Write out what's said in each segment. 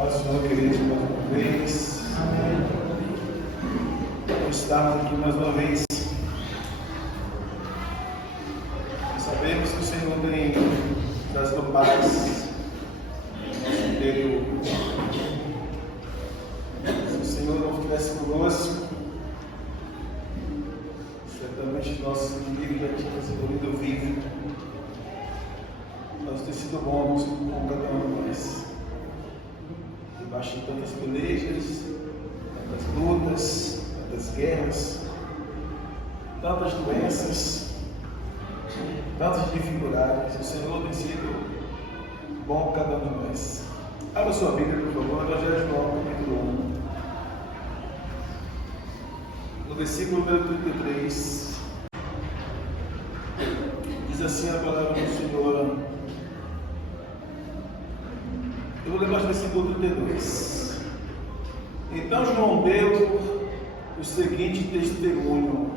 Paz do Senhor, queridos, mais uma vez. Amém. Por estarmos aqui mais uma vez. Sabemos que o Senhor tem trazido paz no nosso interior. Se o Senhor não estivesse conosco, certamente nossos inimigos já tinham resolvido vivo. Nós temos sido bons com cada um de nós. Debaixo de tantas pelejas, tantas lutas, tantas guerras, tantas doenças, tantas dificuldades, o Senhor tem sido bom com cada um de nós. Abra sua Bíblia, por favor, no Evangelho de João, capítulo 1, no versículo número 33, diz assim a palavra do Senhor. Eu vou ler mais o versículo 32. Então João deu o seguinte testemunho: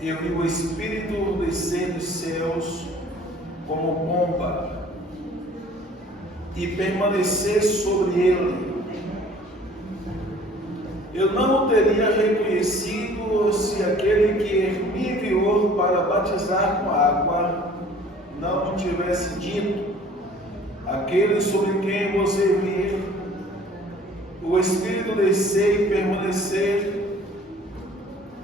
eu vi o Espírito descer dos céus como pomba e permanecer sobre ele. Eu não o teria reconhecido se aquele que me enviou para batizar com água não me tivesse dito: aquele sobre quem você vir o Espírito descer e permanecer,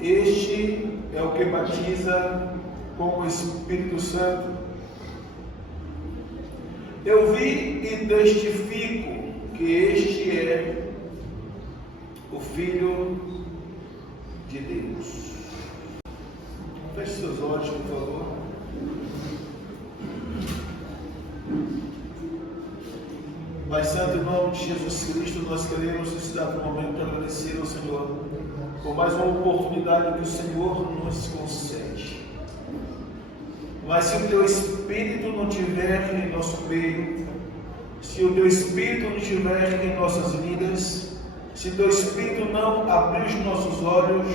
este é o que batiza com o Espírito Santo. Eu vi e testifico que este é o Filho de Deus. Feche seus olhos, por favor. Pai Santo, em nome de Jesus Cristo, nós queremos estar no momento de agradecer ao Senhor por mais uma oportunidade que o Senhor nos concede. Mas se o Teu Espírito não estiver em nosso meio, se o Teu Espírito não estiver em nossas vidas, se o Teu Espírito não abrir os nossos olhos,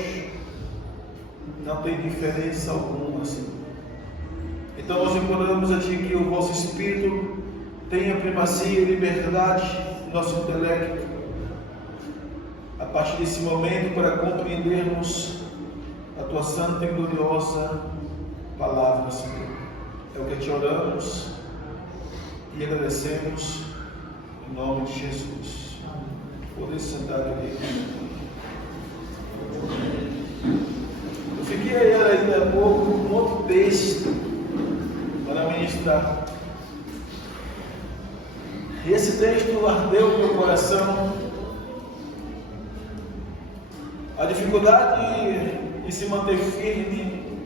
não tem diferença alguma, Senhor. Então nós imploramos a Ti que o vosso Espírito tenha primazia e liberdade no nosso intelecto, a partir desse momento, para compreendermos a Tua santa e gloriosa palavra, Senhor. É o que Te oramos e agradecemos em nome de Jesus. Poder sentar aqui. Eu fiquei aí ainda há pouco com um outro texto para ministrar. E esse texto ardeu no meu coração. A dificuldade de se manter firme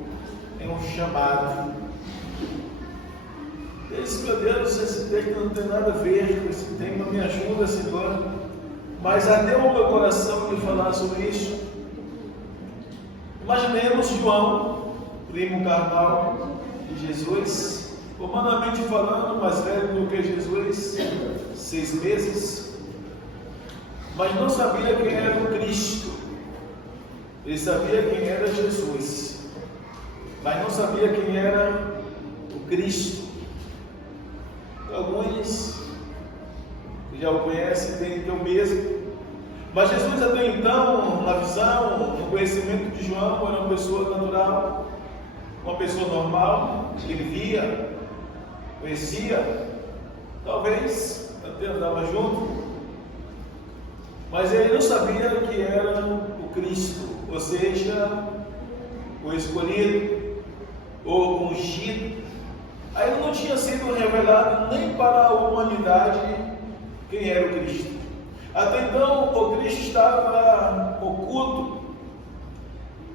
em um chamado. Eu disse: meu Deus, esse texto não tem nada a ver com esse tema, me ajuda, Senhor. Mas ardeu no meu coração de falar sobre isso. Imaginemos João, primo carnal de Jesus, humanamente falando, mais velho do que Jesus, 6 meses, mas não sabia quem era o Cristo. Ele sabia quem era Jesus, mas não sabia quem era o Cristo. Alguns que já o conhecem têm o mesmo, mas Jesus até então, na visão, no conhecimento de João, era uma pessoa natural, uma pessoa normal, que ele via, conhecia, talvez até andava junto, mas ele não sabia que era o Cristo, ou seja, o escolhido, o ungido. Ainda não tinha sido revelado nem para a humanidade quem era o Cristo. Até então o Cristo estava oculto.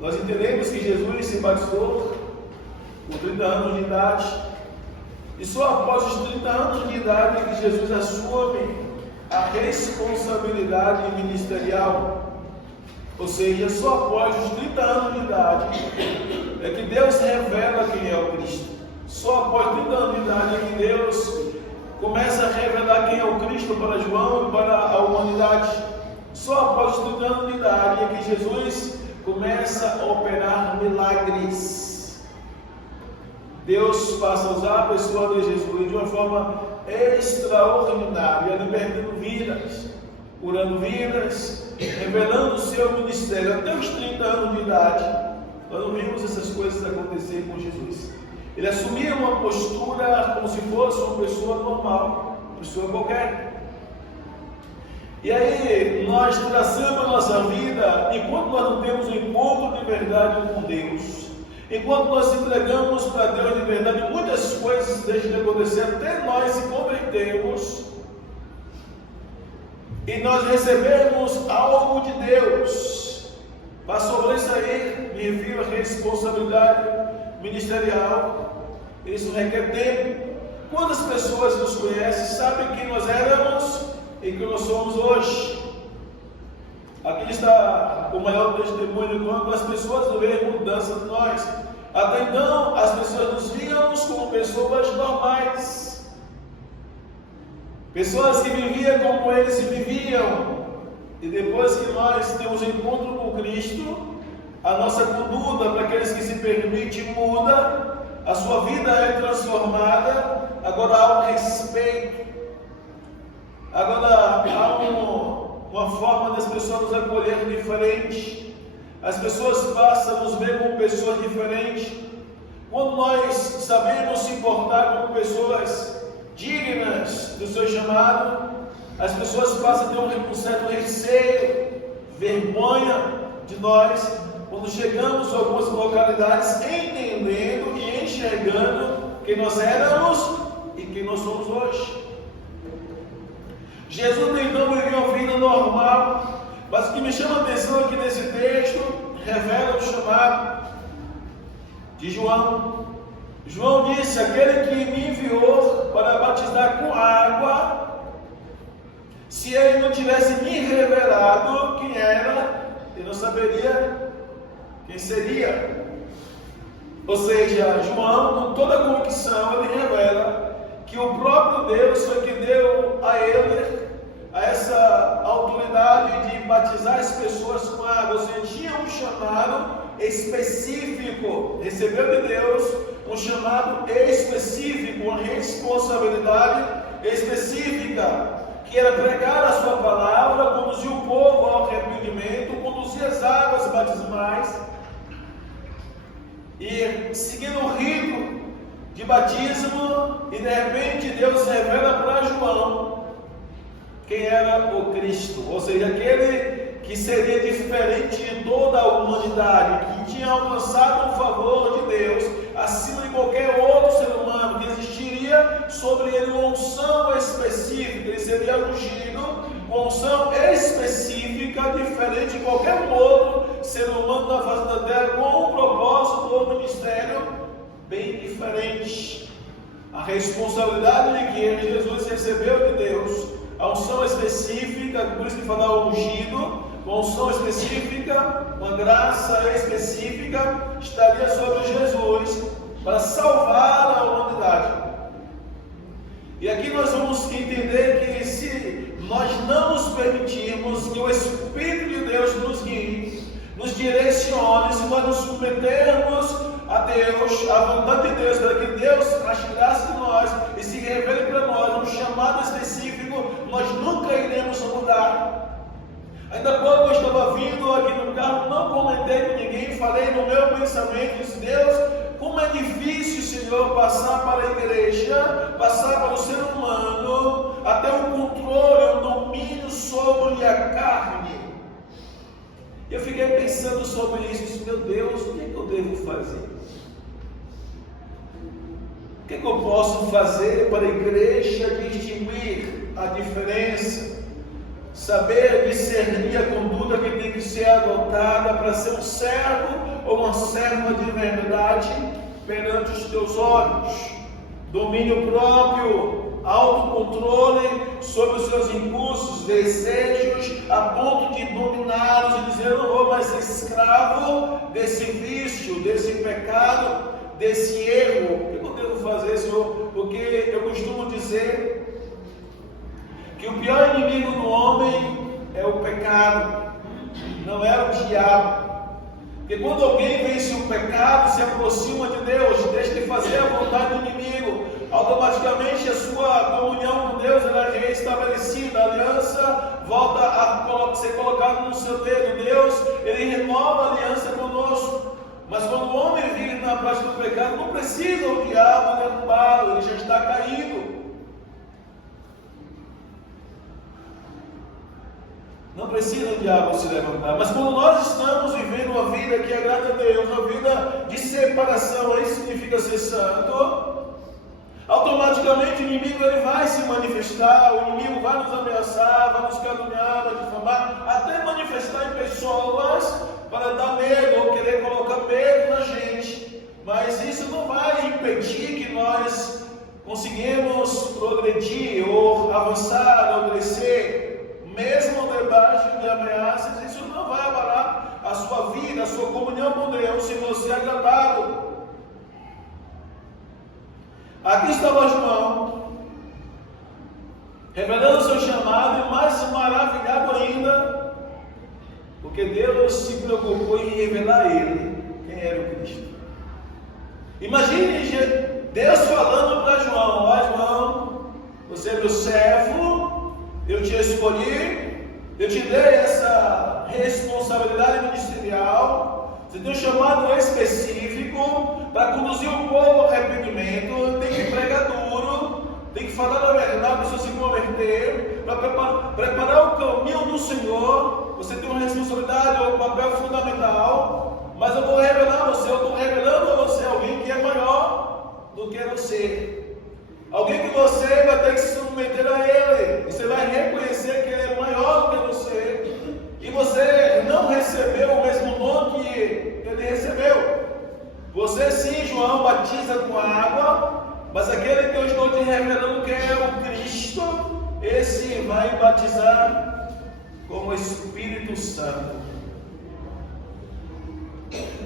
Nós entendemos que Jesus se batizou com 30 anos de idade. E só após os 30 anos de idade que Jesus assume a responsabilidade ministerial. Ou seja, só após os 30 anos de idade é que Deus revela quem é o Cristo. Só após 30 anos de idade é que Deus começa a revelar quem é o Cristo para João e para a humanidade. Só após os 30 anos de idade é que Jesus começa a operar milagres. Deus passa a usar a pessoa de Jesus de uma forma extraordinária, libertando vidas, curando vidas, revelando o seu ministério até os 30 anos de idade. Nós não vimos essas coisas acontecerem com Jesus. Ele assumia uma postura como se fosse uma pessoa normal, uma pessoa qualquer. E aí nós traçamos a nossa vida, enquanto nós não temos um encontro de verdade com Deus, enquanto nós entregamos para Deus de verdade, muitas coisas deixam de acontecer até nós se convertermos e nós recebemos algo de Deus. Para sobressair, me refiro à responsabilidade ministerial. Isso requer tempo. Quantas pessoas nos conhecem, sabem quem nós éramos e que nós somos hoje? Aqui está o maior testemunho quando as pessoas veem mudança de nós. Até então, as pessoas nos víamos como pessoas normais, pessoas que viviam como eles viviam. E depois que nós temos encontro com Cristo, a nossa conduta para aqueles que se permitem muda, a sua vida é transformada. Agora há um respeito, agora há uma forma das pessoas nos acolher diferente. As pessoas passam a nos ver como pessoas diferentes. Quando nós sabemos se importar como pessoas dignas do seu chamado, as pessoas passam a ter um certo receio, vergonha de nós, quando chegamos a algumas localidades, entendendo e enxergando quem nós éramos e quem nós somos hoje. Jesus então vivia uma vida normal, mas o que me chama a atenção aqui nesse texto revela o chamado de João. João disse: aquele que me enviou para batizar com água, se ele não tivesse me revelado quem era, eu não saberia quem seria. Ou seja, João, com toda a convicção, ele revela que o próprio Deus foi que deu a ele essa autoridade de batizar as pessoas com água. Ou seja, tinha um chamado específico, recebeu de Deus um chamado específico, uma responsabilidade específica, que era pregar a sua palavra, conduzir o povo ao arrependimento, conduzir as águas batismais, e seguindo o rito de batismo, e de repente Deus revela para João quem era o Cristo, ou seja, aquele que seria diferente de toda a humanidade, que tinha alcançado o favor de Deus acima de qualquer outro ser humano, que existiria sobre ele uma unção específica. Ele seria ungido com unção específica, diferente de qualquer outro ser humano na face da terra, com um propósito ou ministério bem diferente. A responsabilidade de que Jesus recebeu de Deus, a unção específica, por isso que fala ungido, uma unção específica, uma graça específica estaria sobre Jesus para salvar a humanidade. E aqui nós vamos entender que se nós não nos permitirmos que o Espírito de Deus nos guie, nos direcione, se nós nos submetermos a Deus, à vontade de Deus, para que Deus tirasse de nós e se revele para nós um chamado específico, nós nunca iremos mudar. Ainda quando eu estava vindo aqui no carro, não comentei com ninguém, falei no meu pensamento, disse: Deus, como é difícil, Senhor, passar para a igreja, passar para o ser humano, até o controle, o domínio sobre a carne. Eu fiquei pensando sobre isso, disse: meu Deus, o que é que eu devo fazer? O que é que eu posso fazer para a igreja distinguir a diferença? Saber discernir a conduta que tem que ser adotada para ser um servo ou uma serva de verdade perante os teus olhos. Domínio próprio, autocontrole sobre os seus impulsos, desejos, a ponto de dominá-los e dizer: eu não vou mais ser escravo desse vício, desse pecado, desse erro. O que eu devo fazer, Senhor? Porque eu costumo dizer que o pior inimigo do homem é o pecado, não é o diabo. Porque quando alguém vence o pecado, se aproxima de Deus, deixa de fazer a vontade do inimigo, automaticamente a sua comunhão com Deus ela é restabelecida, a aliança volta a ser colocada no seu dedo. Deus, Ele renova a aliança conosco. Mas quando o homem vive na prática do pecado, não precisa o diabo derrubá-lo, ele já está caído. Não precisa o diabo se levantar. Mas quando nós estamos vivendo uma vida que agrada a Deus, uma vida de separação, isso significa ser santo, automaticamente o inimigo ele vai se manifestar, o inimigo vai nos ameaçar, vai nos caluniar, vai difamar, até manifestar em pessoas para dar medo ou querer colocar medo na gente. Mas isso não vai impedir que nós conseguimos progredir ou avançar ou crescer. Mesmo debaixo de ameaças, isso não vai abalar a sua vida, a sua comunhão com Deus, se você agradá-lo. Aqui estava João, revelando o seu chamado, e mais maravilhado ainda, porque Deus se preocupou em revelar a ele quem era o Cristo. Imagine Deus falando para João: ó João, você é meu servo, eu te escolhi, eu te dei essa responsabilidade ministerial, você tem um chamado específico para conduzir o povo ao arrependimento, tem que pregar duro, tem que falar a verdade, a pessoa se converter, para preparar o caminho do Senhor. Você tem uma responsabilidade, um papel fundamental, mas eu vou revelar a você, eu estou revelando a você alguém que é maior do que você. Alguém que você vai ter que se submeter a ele. Você vai reconhecer que ele é maior do que você. E você não recebeu o mesmo dom que ele recebeu. Você sim, João, batiza com água, mas aquele que eu estou te revelando que é o Cristo, esse vai batizar com o Espírito Santo.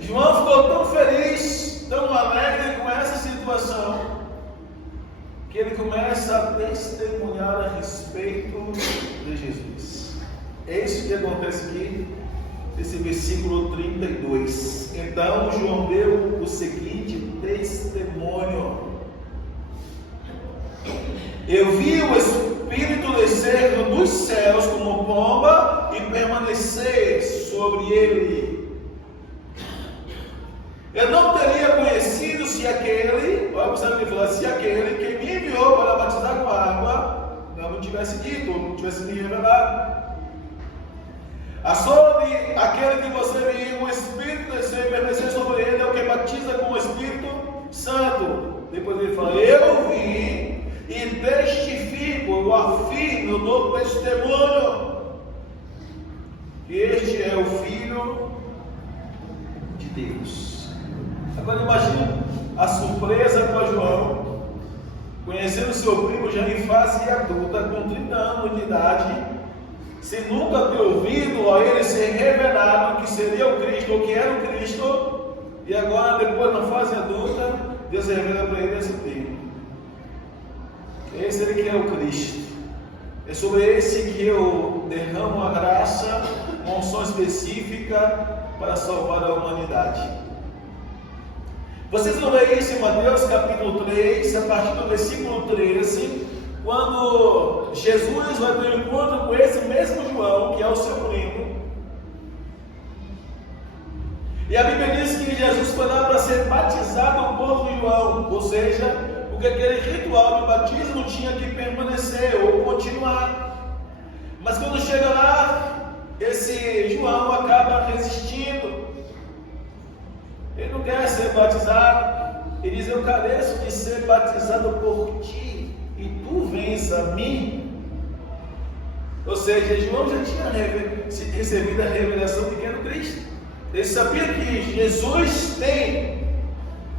João ficou tão feliz, tão alegre com essa situação, que ele começa a testemunhar a respeito de Jesus. É isso que acontece aqui, nesse versículo 32. Então João deu o seguinte testemunho: eu vi o Espírito descer dos céus como pomba e permanecer sobre ele. Eu não teria conhecido se aquele, olha você me falou, se aquele que me enviou para batizar com água não tivesse dito, não tivesse me revelado. A sobre aquele que você viu o Espírito descer e permanecer sobre ele é o que batiza com o Espírito Santo. Depois ele fala: eu vi e testifico, eu afirmo, eu dou testemunho que este é o Filho de Deus. Agora imagine a surpresa para João, conhecendo seu primo já em fase adulta, com 30 anos de idade, sem nunca ter ouvido a ele ser revelado que seria o Cristo, ou que era o Cristo, e agora depois na fase adulta, Deus revela para ele esse primo. Esse ele que é o Cristo. É sobre esse que eu derramo a graça, uma unção específica para salvar a humanidade. Vocês vão ler isso em Mateus capítulo 3, a partir do versículo 13, quando Jesus vai ter um encontro com esse mesmo João, que é o seu primo. E a Bíblia diz que Jesus foi lá para ser batizado por João, ou seja, porque aquele ritual de batismo tinha que permanecer ou continuar. Mas quando chega lá, esse João acaba resistindo. Ele não quer ser batizado. Ele diz: eu careço de ser batizado por ti, e tu vens a mim. Ou seja, João já tinha recebido a revelação de quem era o Cristo. Ele sabia que Jesus tem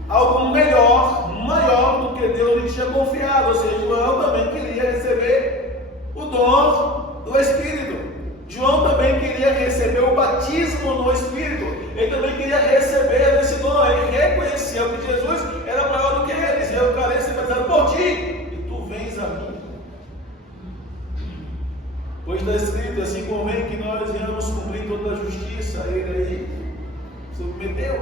algo melhor, maior do que Deus lhe tinha confiado. Ou seja, João também queria receber o dom do Espírito. João também queria receber o batismo no Espírito. Ele também queria receber esse dom. Ele reconheceu que Jesus era maior do que eles. Eu careço de ser batizado por ti, e tu vens a mim. Pois está escrito: assim convém que nós venhamos cumprir toda a justiça. Ele aí submeteu.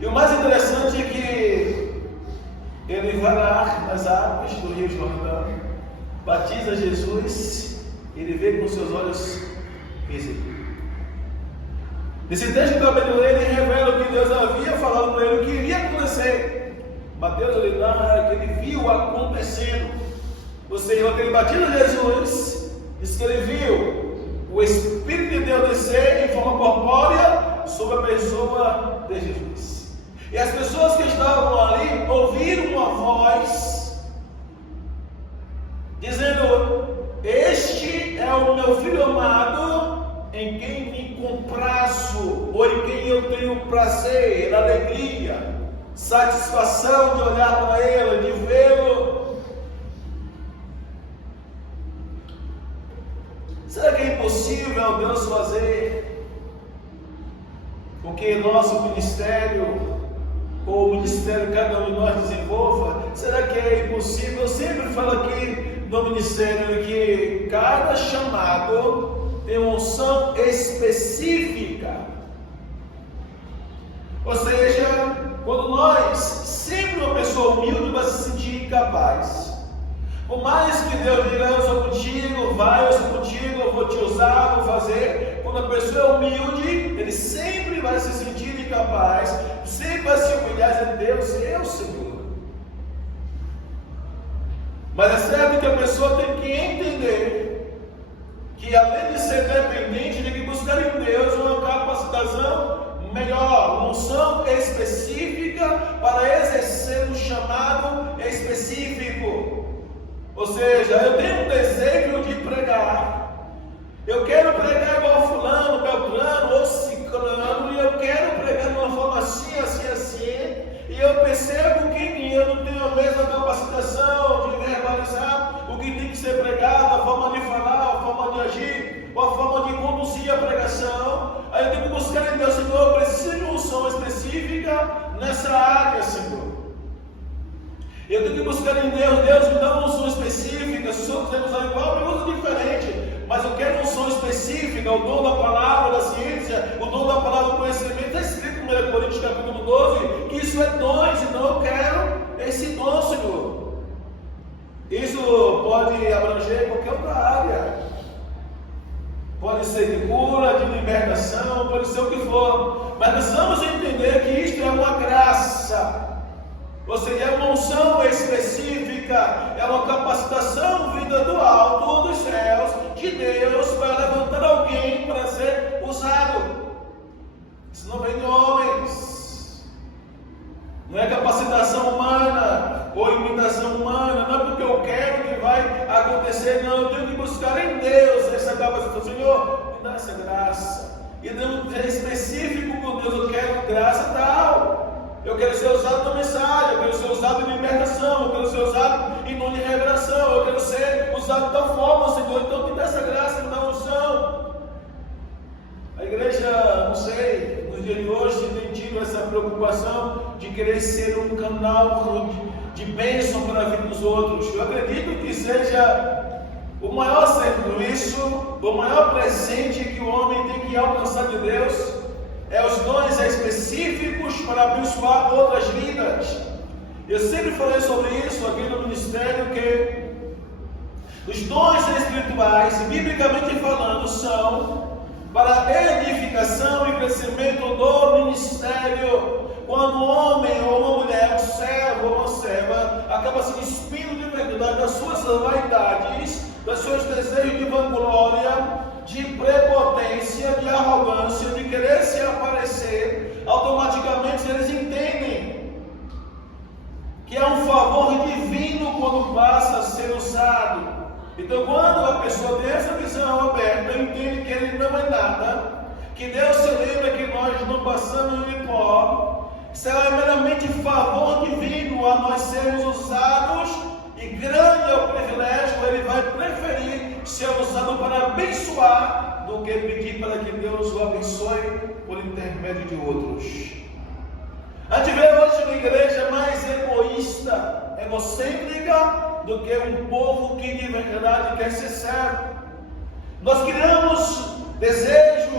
E o mais interessante é que ele vai lá nas águas do Rio Jordão, batiza Jesus, ele vê com seus olhos físicos. Esse texto da Bíblia ele revela o que Deus havia falado para ele, o que iria acontecer. Mateus ele narra que ele viu acontecendo. Ou seja, quando ele batiza Jesus, diz que ele viu o Espírito de Deus descer em forma corpórea sobre a pessoa de Jesus. E as pessoas que estavam ali ouviram uma voz dizendo: este é o meu filho amado, em quem me comprazo, ou em quem eu tenho prazer, alegria, satisfação de olhar para ele, de vê-lo. Será que é impossível Deus fazer com que nosso ministério, ou o ministério que cada um de nós desenvolva, será que é impossível? Eu sempre falo aqui no ministério que cada chamado tem uma unção específica. Ou seja, quando nós, sempre uma pessoa humilde vai se sentir incapaz. Por mais que Deus diga: eu sou contigo, vai, eu sou contigo, eu vou te usar, vou fazer. Quando a pessoa é humilde, ele sempre vai se sentir incapaz, sempre vai se humilhar e dizer: Deus, eu, Senhor. Mas é certo que a pessoa tem que entender que, além de ser dependente, tem que buscar em Deus uma capacitação melhor, uma unção específica para exercer um chamado específico. Ou seja, eu tenho um desejo de pregar, eu quero pregar igual fulano, beltrano ou ciclano, e eu quero pregar de uma forma assim, assim, assim, e eu percebo que em mim eu não tenho a mesma capacitação de verbalizar o que tem que ser pregado, a forma de falar, a forma de agir, a forma de conduzir a pregação. Aí eu tenho que buscar em Deus: Senhor, eu preciso de uma unção específica nessa área, Senhor. Eu tenho que buscar em Deus: Deus, me dá uma unção específica. Se o Senhor quiser usar igual, me usa diferente, mas eu quero uma unção específica, o dom da palavra, da ciência, o dom da palavra do conhecimento. Está escrito em 1 Coríntios capítulo 12 que isso é dons, então eu quero esse dom, Senhor. Isso pode abranger qualquer outra área, pode ser de cura, de libertação, pode ser o que for, mas precisamos entender que isto é uma graça. Ou seja, é uma unção específica, é uma capacitação vinda do alto, dos céus, de Deus, para levantar alguém para ser usado. Isso não vem de homens, não é capacitação humana ou imitação humana, não é porque eu quero que vai acontecer, não. Eu tenho que buscar em Deus essa capacitação. Senhor, me dá essa graça, e Deus é específico com Deus: eu quero graça tal. Eu quero ser usado na mensagem, eu quero ser usado em libertação, eu quero ser usado em nome de revelação, eu quero ser usado da forma, Senhor. Então me dá essa graça, me dá unção. A igreja, não sei, nos dias de hoje tem tido essa preocupação de querer ser um canal de bênção para a vida dos outros. Eu acredito que seja o maior serviço, o maior presente que o homem tem que alcançar de Deus, é os dons específicos para abençoar outras vidas. Eu sempre falei sobre isso aqui no ministério, que os dons espirituais, biblicamente falando, são para edificação e crescimento do ministério. Quando um homem ou uma mulher, um servo ou uma serva, acaba se despindo de verdade das suas vaidades, dos seus desejos de vanglória, de prepotência, de arrogância, de querer se aparecer, automaticamente eles entendem que é um favor divino quando passa a ser usado. Então, quando a pessoa tem essa visão aberta, entende que ele não é nada, que Deus se lembra que nós não passamos em pó, isso é meramente favor divino a nós sermos usados, e grande é o privilégio, ele vai preferir ser usado para abençoar do que pedir para que Deus o abençoe por intermédio de outros. A gente vê hoje uma igreja mais egoísta, egocêntrica, do que um povo que de verdade quer ser servo. Nós criamos desejos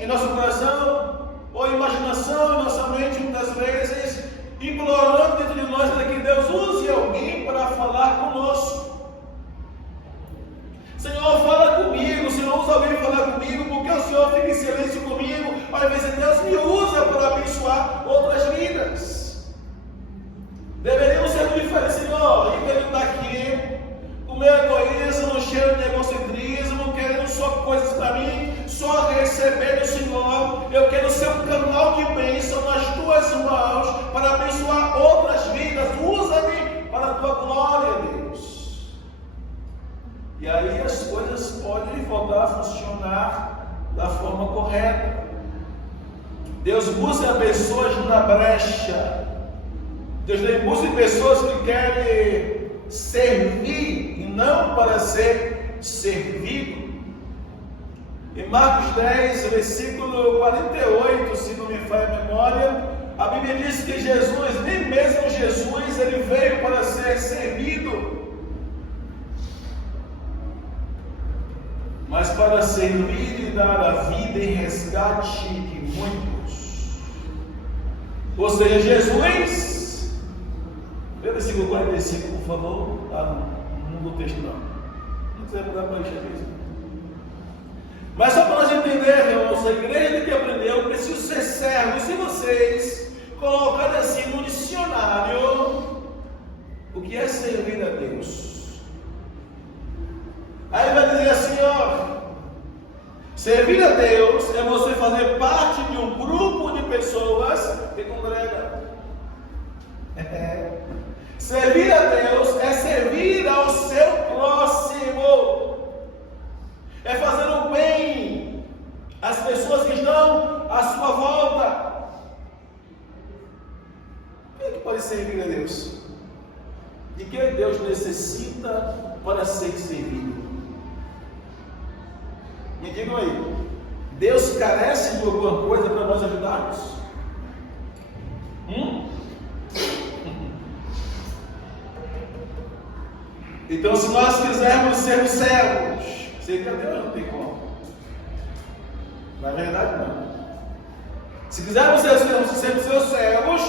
em nosso coração, ou imaginação em nossa mente, muitas vezes, implorando dentro de nós para que Deus use alguém para falar conosco. Senhor, fala comigo. Senhor, usa alguém para falar comigo, porque o Senhor fica em silêncio comigo, ao invés de Deus me usa para abençoar outras vidas. Deveríamos ser diferentes. Senhor, eu quero estar aqui com meu egoísmo, cheio de egocentrismo, querendo só coisas para mim, só receber do Senhor. Eu quero ser um canal de bênção nas tuas mãos para abençoar outras vidas. Usa-me para a tua glória, Deus. E aí as coisas podem voltar a funcionar da forma correta. Deus busca pessoas na brecha. Deus tem busca de pessoas que querem servir e não para ser servido. Em Marcos 10, versículo 48, se não me falha a memória, a Bíblia diz que Jesus, nem mesmo Jesus, ele veio para ser servido, mas para servir e dar a vida em resgate de muitos. Ou seja, Jesus, lê o versículo 45, por favor. Não do texto não precisa mudar para isso mesmo. Mas só para nós entender, irmãos, a igreja que aprendeu, preciso ser servos. Se vocês colocarem assim no dicionário, o que é servir a Deus? Aí vai dizer assim, ó, servir a Deus é você fazer parte de um grupo de pessoas que congregam. Servir a Deus é servir ao seu próximo, é fazer o bem às pessoas que estão à sua volta. Quem é que pode servir a Deus? De que Deus necessita para ser servido? Me digam aí, Deus carece de alguma coisa para nós ajudarmos? Então, se nós quisermos ser servos, servir a Deus não tem como. Na verdade, não. Se quisermos ser seus servos,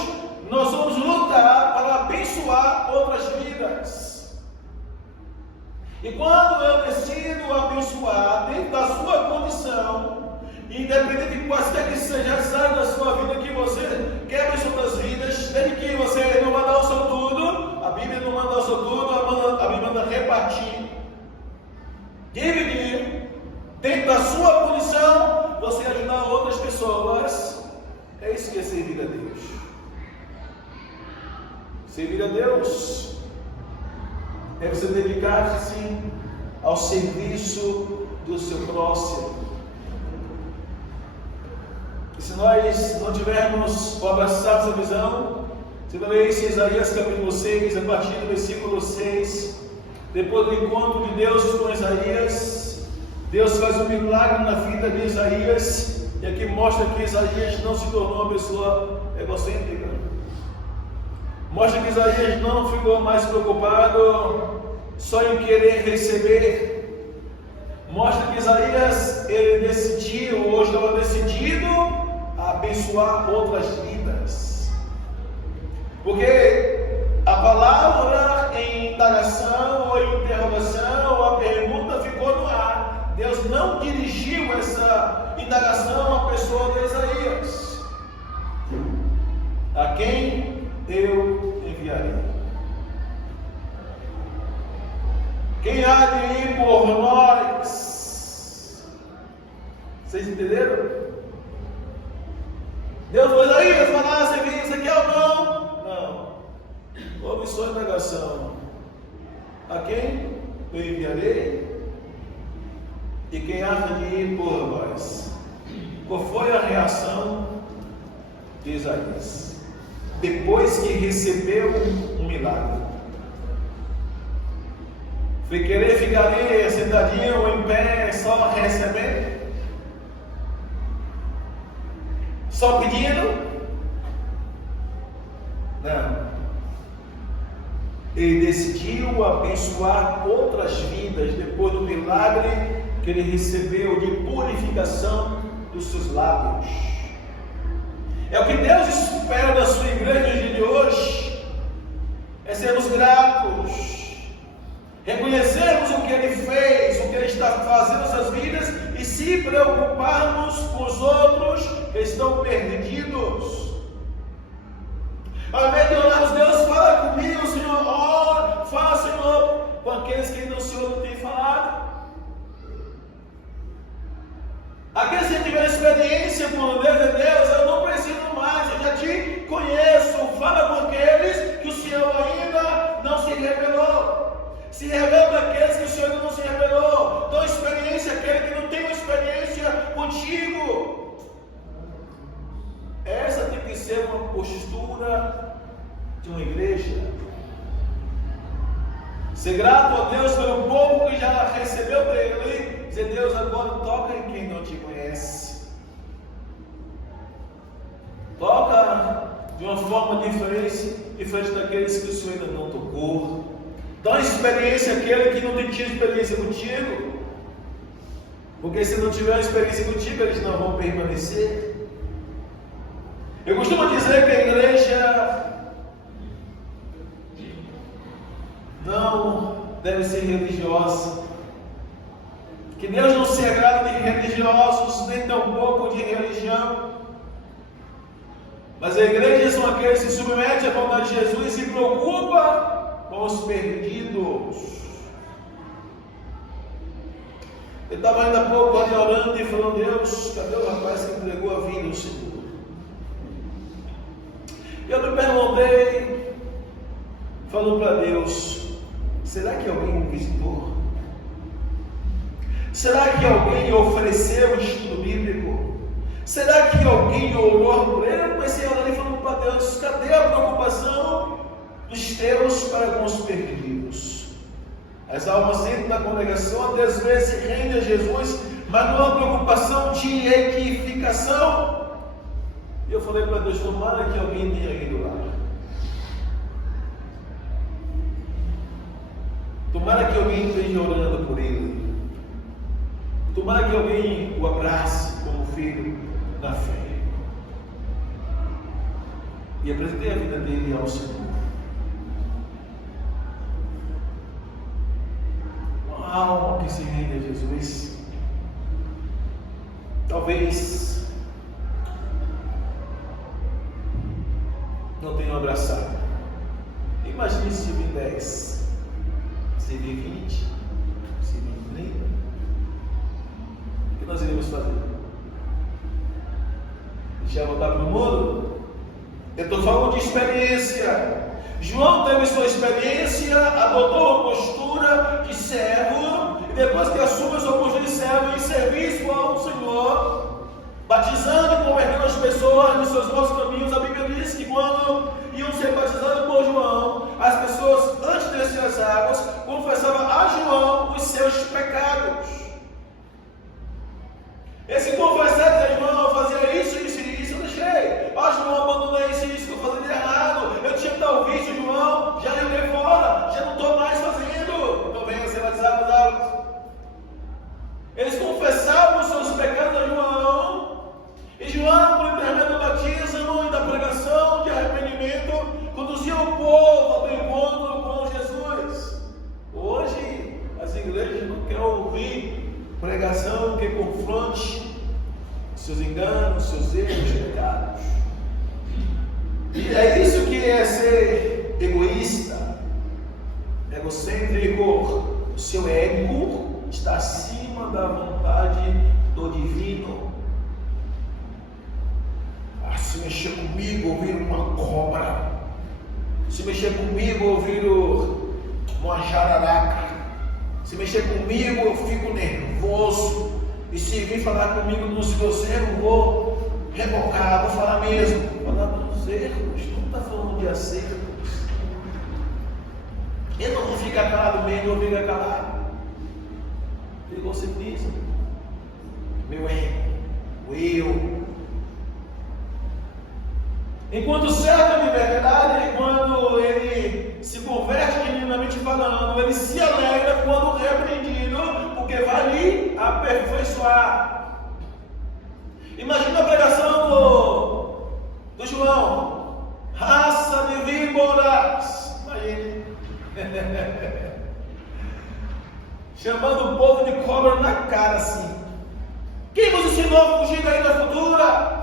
nós vamos lutar para abençoar outras vidas. E quando eu decido abençoar dentro da sua condição, independente de quaisquer que seja as áreas da sua vida que você quer abençoar outras vidas, desde que você não manda o seu tudo, a Bíblia não manda o seu tudo, a Bíblia manda repartir, dividir, dentro da sua condição, você ajudar outras pessoas. É isso que é servir a Deus. Servir a Deus é você dedicar-se ao serviço do seu próximo. E se nós não tivermos ou abraçarmos a visão, você vai ler isso em Isaías capítulo 6, a partir do versículo 6, depois do encontro de Deus com Isaías, Deus faz um milagre na vida de Isaías, e aqui mostra que Isaías não se tornou uma pessoa egocêntrica. Mostra que Isaías não ficou mais preocupado só em querer receber. Mostra que Isaías, ele decidiu, ou estava decidido a abençoar outras vidas. Porque a palavra em indagação, ou em interrogação, ou a pergunta ficou no ar. Deus não dirigiu essa indagação à pessoa de Isaías. A quem eu enviarei? Quem há de ir por nós? Vocês entenderam? Deus falou, Isaías, vai lá, você vem, você quer ou não? Não. Houve só indagação. A quem eu enviarei? E quem há de ir por nós? Qual foi a reação de Isaías? Depois que recebeu um milagre. Foi querer ficar ali sentadinho ou em pé, só recebendo? Só pedindo? Não. Ele decidiu abençoar outras vidas depois do milagre que ele recebeu de purificação dos seus lábios. É o que Deus espera da sua igreja no dia de hoje. É sermos gratos, reconhecermos o que Ele fez, o que Ele está fazendo nas nossas vidas e se preocuparmos com os outros que estão perdidos. Ao invés de orarmos, Deus, fala comigo, Senhor, ora, fala, Senhor, com aqueles que ainda o Senhor não tem falado. Aqueles que tiveram experiência com Deus, eu não preciso mais, eu já te conheço. Fala com aqueles que o Senhor ainda não se revelou. Se revela para aqueles que o Senhor ainda não se revelou. Dá experiência àquele que não tem uma experiência contigo. Essa tem que ser uma postura de uma igreja. Ser grato a Deus pelo povo que já recebeu dele. Dizer, Deus, agora toca em quem não te conhece. Toca de uma forma diferente daqueles que o Senhor ainda não tocou. Dá uma experiência àquele que não tem tido experiência contigo. Porque se não tiver uma experiência contigo, eles não vão permanecer. Eu costumo dizer que a igreja não deve ser religiosa. Que Deus não se agrada de religiosos, nem tampouco de religião. Mas a igreja são aqueles que se submetem à vontade de Jesus e se preocupam com os perdidos. Eu estava ainda há pouco ali orando e falando, Deus, cadê o rapaz que entregou a vida ao Senhor? E eu me perguntei, falando para Deus, será que alguém me visitou? Será que alguém ofereceu o estudo bíblico? Será que alguém orou por ele? Eu comecei a orar e falando para Deus, cadê a preocupação dos teus para com os perdidos? As almas dentro da congregação às vezes se rendem a Jesus, mas não há preocupação de edificação. E eu falei para Deus, tomara que alguém tenha ido lá. Tomara que alguém esteja orando por ele. Tomara que alguém o abrace como filho na fé. E apresentei a vida dele ao Senhor. Uma alma que se rende a Jesus. Talvez não tenham abraçado. Imagine se vir 10, se vir 20, se vir 30. O que nós iremos fazer? Deixar voltar para o mundo? Eu estou falando de experiência. João teve sua experiência, adotou uma postura de servo, e depois que assume sua postura de servo em serviço ao Senhor, batizando e convertendo as pessoas nos seus maus caminhos, a Bíblia diz que quando iam ser batizados por João, as pessoas, antes de descer as águas, confessavam a João os seus pecados. Esse confessar de João, eu fazia isso, eu deixei. João, abandonei isso que eu fazia de errado. Eu tinha tal vício, João, já joguei fora, já não estou mais fazendo. Então venha ser batizado nas águas. Eles confessavam os seus pecados a João. E João, por intermédio do batismo e da pregação de arrependimento, conduzia o povo ao encontro com Jesus. Hoje, as igrejas não querem ouvir pregação que confronte seus enganos, seus erros, pecados. E é isso que é ser egoísta, egocêntrico. O seu ego está acima da vontade do divino. Se mexer comigo, eu viro uma cobra. Se mexer comigo, eu viro uma jararaca. Se mexer comigo, eu fico nervoso. E se vir falar comigo nos meus erros, eu vou rebocar, vou falar mesmo. Falar dos erros, não está falando de acertos. Eu não vou ficar calado mesmo, eu vou ficar calado. Ele você diz, meu ego, o eu. Enquanto o servo de verdade, quando ele se converte genuinamente falando, ele se alegra quando repreendido, porque vai lhe aperfeiçoar. Imagina a pregação João, raça de víboras. Imagine. Chamando o povo de cobra na cara assim. Quem vos ensinou a fugir da ira futura?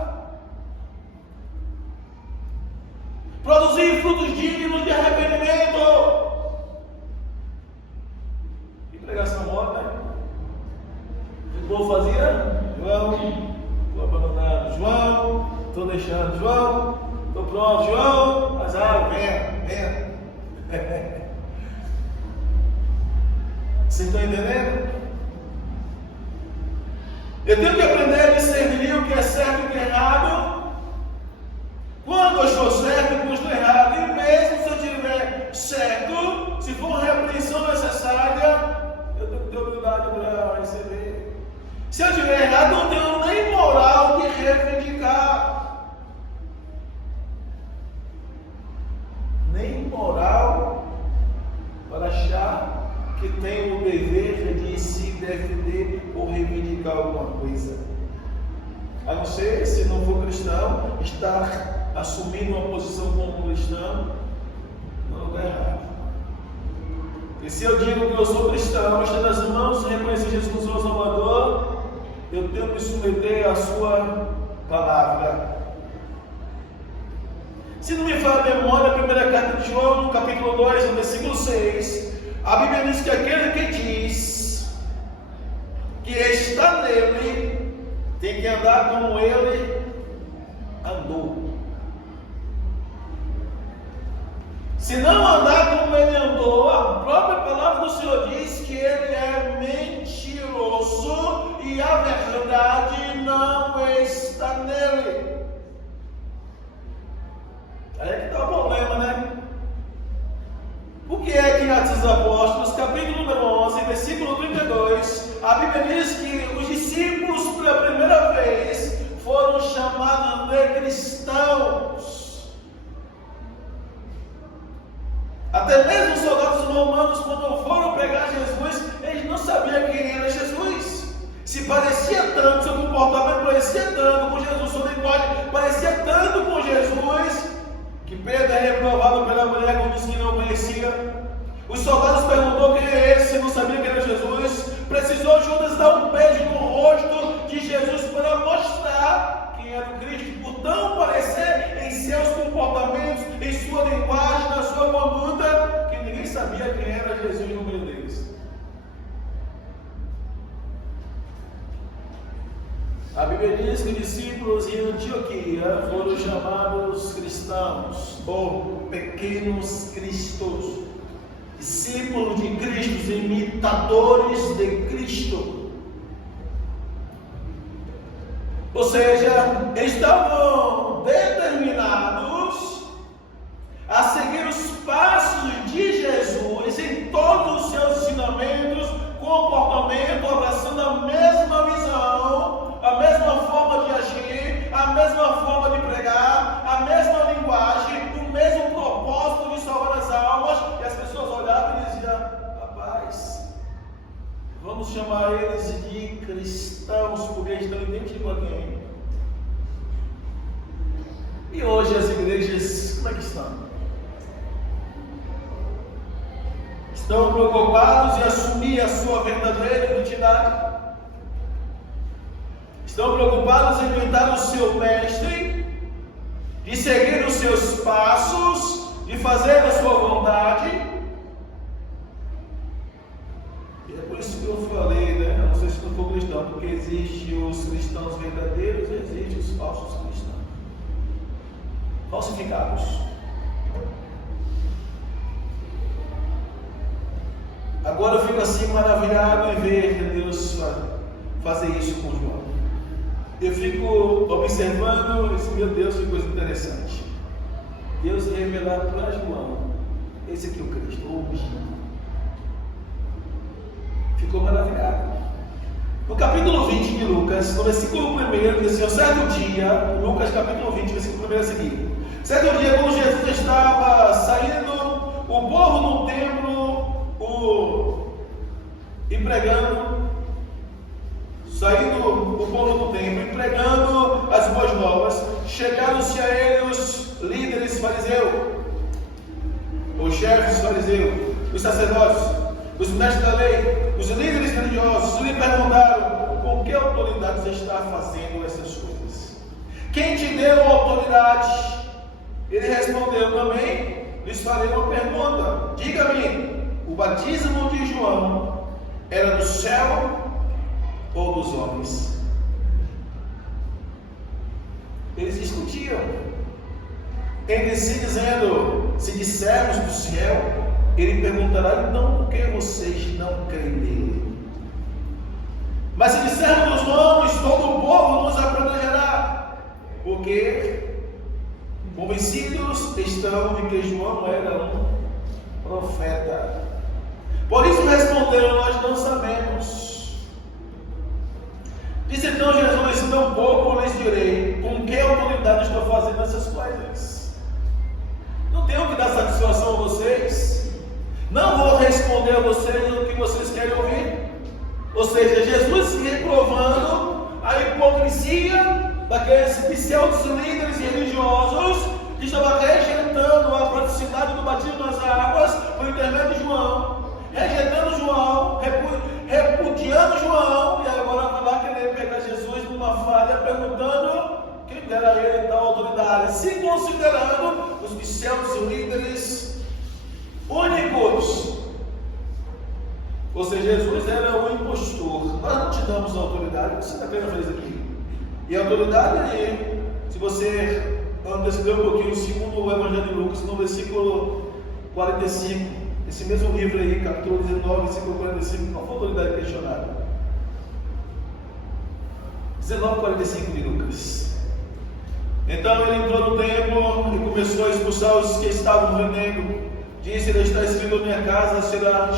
Produzir frutos dignos de arrependimento. Que pregação morta, né? O povo fazia? João, estou abandonando João, estou deixando João, estou pronto João, mas venha. Vocês estão entendendo? Eu tenho que aprender a discernir o que é certo e o que é errado. Quando eu estou certo e quando eu estou errado. E mesmo se eu estiver certo, se for uma repreensão necessária, eu tenho que ter humildade para receber. Se eu estiver errado, não tenho nem moral de reivindicar. Nem moral para achar que tem o dever de se defender ou reivindicar alguma coisa. A não ser, se não for cristão, estar assumindo uma posição como cristão no lugar errado. E se eu digo que eu sou cristão, estou nas mãos de reconhecer Jesus como seu Salvador, eu tenho que me submeter à sua palavra. Se não me falha a memória, a primeira carta de João, no capítulo 2, no versículo 6, a Bíblia diz que aquele que diz que está nele, tem que andar como ele andou. Se não andar como ele andou, a própria palavra do Senhor diz que ele é mentiroso e a verdade não está nele. Aí é que está o problema, né? O que é que em Atos dos Apóstolos, capítulo número 11, versículo 32, a Bíblia diz que os discípulos pela primeira vez foram chamados de cristãos. Até mesmo os soldados romanos, quando foram pegar Jesus, eles não sabiam quem era Jesus. Se parecia tanto, seu comportamento parecia tanto com Jesus, sua linguagem parecia tanto com Jesus, que Pedro é reprovado pela mulher quando disse que não conhecia. Os soldados perguntou quem é esse, não sabia que era Jesus. Precisou Judas dar um beijo no rosto de Jesus para mostrar quem era o Cristo, por tão parecer em seus comportamentos, em sua linguagem, na sua conduta, que ninguém sabia quem era Jesus no meio deles. A Bíblia diz que os discípulos em Antioquia foram chamados cristãos, ou pequenos cristos, discípulos de Cristo, imitadores de Cristo. Ou seja, eles estavam determinados a seguir os passos de Jesus em todos os seus ensinamentos, comportamento, abraçando a mesma visão, a mesma forma de agir, a mesma forma de pregar, a mesma linguagem, o mesmo propósito de salvar as almas. E as pessoas olhavam e diziam: rapaz, vamos chamar eles de cristãos, porque eles estão idênticos a quem? E hoje as igrejas, como é que estão? Estão preocupados em assumir a sua verdadeira identidade? Estão preocupados em imitar o seu mestre, de seguir os seus passos, de fazer a sua vontade? E é por isso que eu falei, né? Não sei se não for cristão, porque existem os cristãos verdadeiros e existem os falsos cristãos, falsificados. Agora eu fico assim maravilhado em ver Deus fazer isso com João. Eu fico observando, meu Deus, que coisa interessante. Deus revelar para João: esse aqui é o Cristo, o ungido. Ficou maravilhado. No capítulo 20 de Lucas, no versículo 1, diz assim: certo dia, Lucas capítulo 20, versículo 1 é o seguinte: certo dia, quando Jesus estava saindo, o povo no templo e pregando, saindo o povo do templo e pregando as boas novas, chegaram-se a ele os líderes fariseus, os chefes fariseus, os sacerdotes, os mestres da lei, os líderes religiosos, lhe perguntaram: com que autoridade você está fazendo essas coisas? Quem te deu autoridade? Ele respondeu: também lhes farei uma pergunta. Diga-me, o batismo de João era do céu ou dos homens? Eles discutiam entre si, dizendo: se dissermos do céu, ele perguntará: então por que vocês não creem nele? Mas se dissermos dos homens, todo o povo nos apedrejará, porque convencidos estão de que João era um profeta. Por isso responderam: nós não sabemos. Disse então Jesus: tampouco lhes direi com que autoridade estou fazendo essas coisas. Não tenho que dar satisfação a vocês. Não vou responder a vocês o que vocês querem ouvir. Ou seja, Jesus reprovando a hipocrisia daqueles pseudos líderes religiosos que estavam rejeitando a praticidade do batismo nas águas por intermédio de João, rejeitando João, repudiando João, e agora vai lá querer pegar Jesus numa falha, perguntando quem dera a ele tal autoridade, se considerando os pseudos líderes únicos. Ou seja, Jesus era um impostor. Nós não te damos autoridade. Você está querendo fazer isso aqui? E a autoridade aí, se você anteceder um pouquinho, segundo o Evangelho de Lucas, no versículo 45, esse mesmo livro aí, capítulo 19, versículo 45, qual foi a autoridade questionada? 19:45 de Lucas. Então ele entrou no templo e começou a expulsar os que estavam vendendo. Disse: está escrito: minha casa será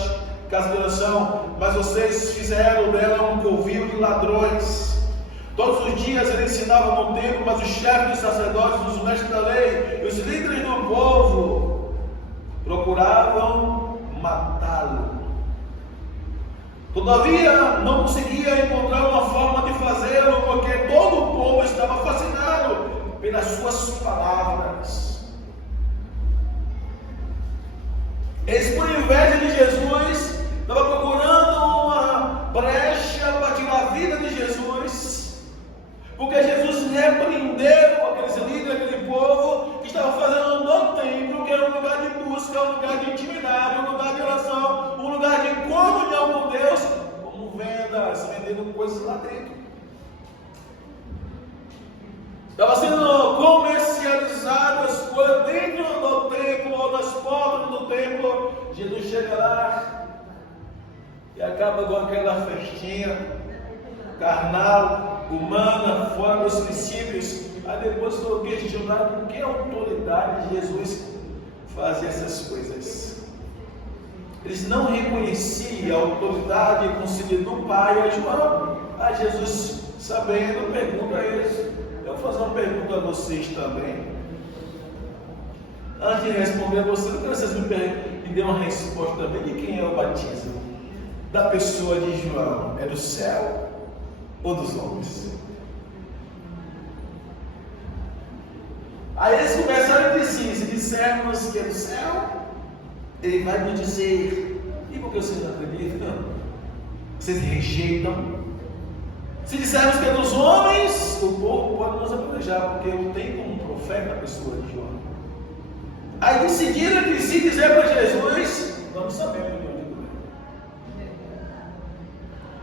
casa de oração, mas vocês fizeram dela um covil de ladrões. Todos os dias ele ensinava no templo, mas os chefes dos sacerdotes, os mestres da lei, os líderes do povo procuravam matá-lo. Todavia não conseguia encontrar uma forma de fazê-lo, porque todo o povo estava fascinado pelas suas palavras. Eles, por inveja de Jesus, estavam procurando uma brecha para tirar a vida de Jesus, porque Jesus repreendeu aqueles líderes, aquele povo que estava fazendo no templo, que era um lugar de busca, um lugar de intimidade, um lugar de oração, um lugar de comunhão com Deus, como vendas, vendendo coisas lá dentro. Estava sendo comercializado as coisas dentro do templo, ou nas portas do templo. Jesus chega lá e acaba com aquela festinha carnal, humana, fora dos princípios. Aí depois foi questionado com que autoridade Jesus fazia essas coisas. Eles não reconheciam a autoridade concedida do Pai a João. Aí Jesus, sabendo, pergunta a eles: eu vou fazer uma pergunta a vocês também. Antes de responder a vocês, eu quero que vocês me dêem uma resposta também de quem é o batismo da pessoa de João. É do céu ou dos homens? Aí eles começaram a dizer: se dissermos que é do céu, ele vai nos dizer. E por que vocês não acreditam? Vocês rejeitam? Se dissermos que é dos homens, o povo pode nos apedrejar, porque eu tenho como profeta a pessoa de João. Aí decidiram entre si dizer para Jesus: vamos saber de onde é.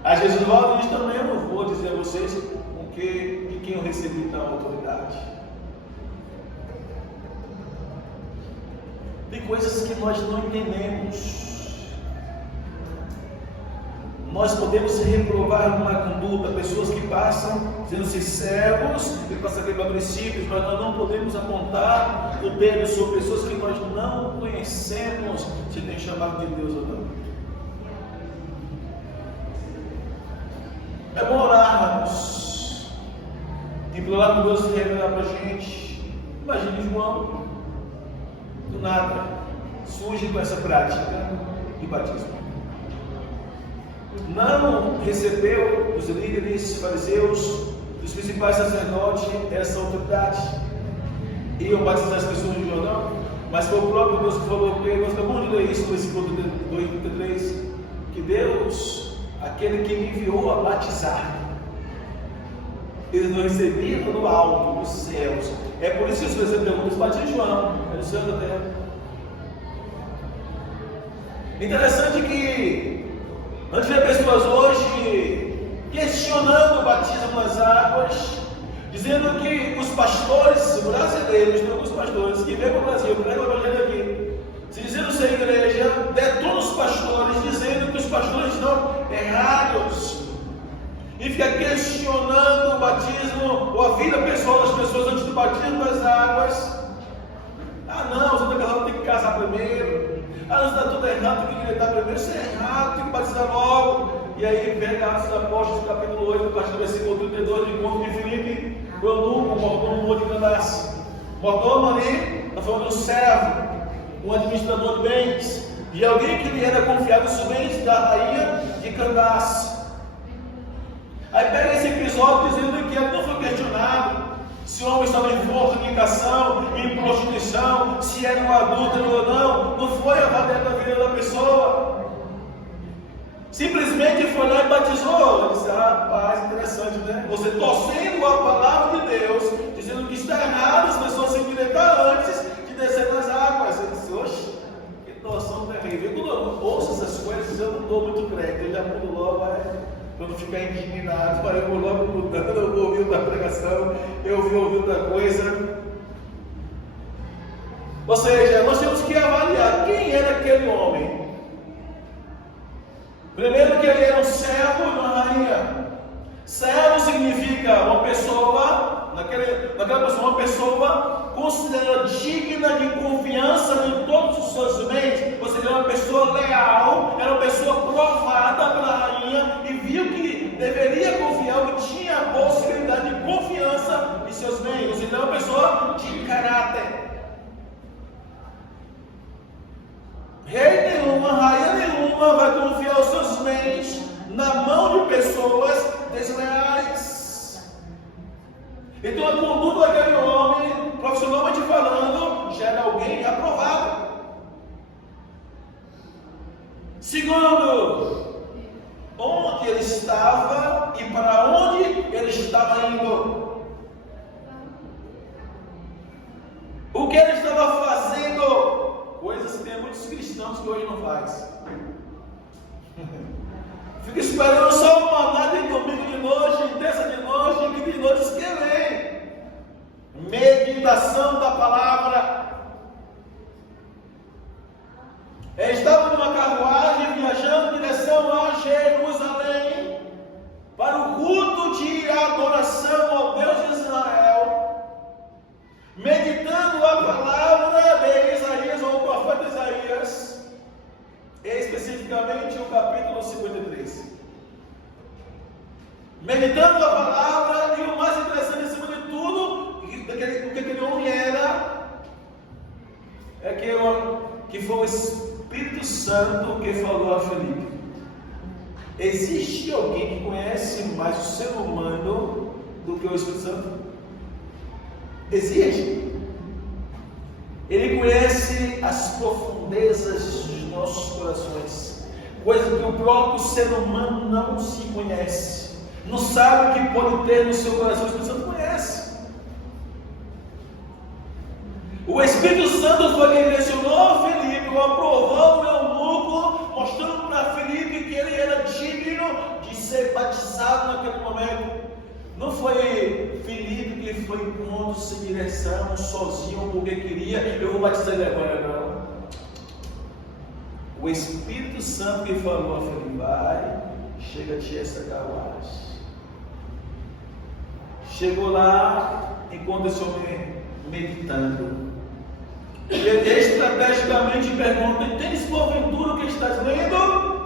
Aí Jesus volta e diz: também eu não vou dizer a vocês de quem eu recebi tal autoridade. Tem coisas que nós não entendemos. Nós podemos reprovar uma conduta, pessoas que passam dizendo-se servos, e passam aqui para princípios, mas nós não podemos apontar o dedo sobre pessoas que nós não conhecemos, se tem chamado de Deus ou não. É bom orarmos, implorar para Deus se revelar para a gente. Imagine João, do nada, surge com essa prática de batismo. Não recebeu dos líderes fariseus, dos principais sacerdotes, essa autoridade. iam batizar as pessoas no Jordão, mas foi o próprio Deus que falou com ele. Nós acabamos de ler isso no versículo 2:33, que Deus, aquele que me enviou a batizar, eles não recebiam do alto, dos céus. É por isso que os pessoas perguntam: batizam João, é no céu da terra. Interessante que a gente vê pessoas hoje questionando o batismo nas águas, dizendo que os pastores brasileiros, tem alguns pastores que vêm para o Brasil, pregam o evangelho aqui, se dizendo ser igreja, detonam os pastores, dizendo que os pastores estão errados, e fica questionando o batismo ou a vida pessoal das pessoas antes do batismo das águas. Ah não, você está casado, tem que casar primeiro. Ah, não, está tudo errado, tem que gritar primeiro. Isso é errado, tem que batizar logo. E aí pega Atos dos Apóstolos, capítulo 8, a partir do versículo 32, de encontro de Filipe, o eunuco, o mordomo de Candace. Mordomo ali, está falando do servo, um administrador de bens, e alguém que lhe era confiado os bens da rainha de Candace. Aí pega esse episódio dizendo que ele não foi questionado se o homem estava em fornicação, em prostituição, se era um adúltero ou não. Não foi avaliado a vida da pessoa. Simplesmente foi lá e batizou. Ele disse: rapaz, interessante, né? Você torcendo a palavra de Deus, dizendo que está errado as pessoas se endireitar antes de descer nas águas. Ele disse: oxe, que torção terrível. Quando eu ouço essas coisas, eu não estou muito crente, eu já mudo logo, quando ficar indignado, eu vou logo mudando, eu vou ouvir outra pregação, eu vou ouvir outra coisa. Ou seja, nós temos que avaliar quem era aquele homem. Primeiro que ele era um servo e uma rainha. Servo significa uma pessoa, naquela pessoa, uma pessoa considerada digna de confiança em todos os seus bens. Ou seja, era uma pessoa leal, era uma pessoa provada pela rainha e viu que deveria confiar, que tinha a possibilidade de confiança em seus bens. Ou seja, era uma pessoa de caráter. Rei nenhuma, rainha nenhuma vai confiar os seus bens na mão de pessoas desleais. Então a conduta daquele homem, profissionalmente falando, já era alguém aprovado. Segundo, onde ele estava e para onde ele estava indo. O que ele estava fazendo? Coisas que tem muitos cristãos que hoje não faz. Fica esperando só uma nada em domingo de noite, em terça de noite, em quinta de noite, escrever. Meditação da palavra. Estava numa carruagem viajando em direção a Jerusalém para o culto de adoração ao Deus de Israel, meditando a palavra de Isaías, ou o profeta Isaías, especificamente o capítulo 53. Meditando a palavra, e o mais interessante acima de tudo, o que aquele homem era, que foi o Espírito Santo que falou a Filipe. Existe alguém que conhece mais o ser humano do que o Espírito Santo? Existe. Ele conhece as profundezas dos nossos corações, coisa que o próprio ser humano não se conhece, não sabe o que pode ter no seu coração. O Espírito Santo conhece. O Espírito Santo foi quem direcionou Filipe, aprovou o eunuco, mostrando para Filipe que ele era digno de ser batizado naquele momento. Não foi Filipe que foi pondo sem direção, sozinho, porque queria: eu vou batizar ele agora, não. O Espírito Santo que falou a Filipe: vai, chega-te essa carruagem. Chegou lá, encontra esse homem meditando. Ele estrategicamente pergunta: entendes porventura o que estás lendo?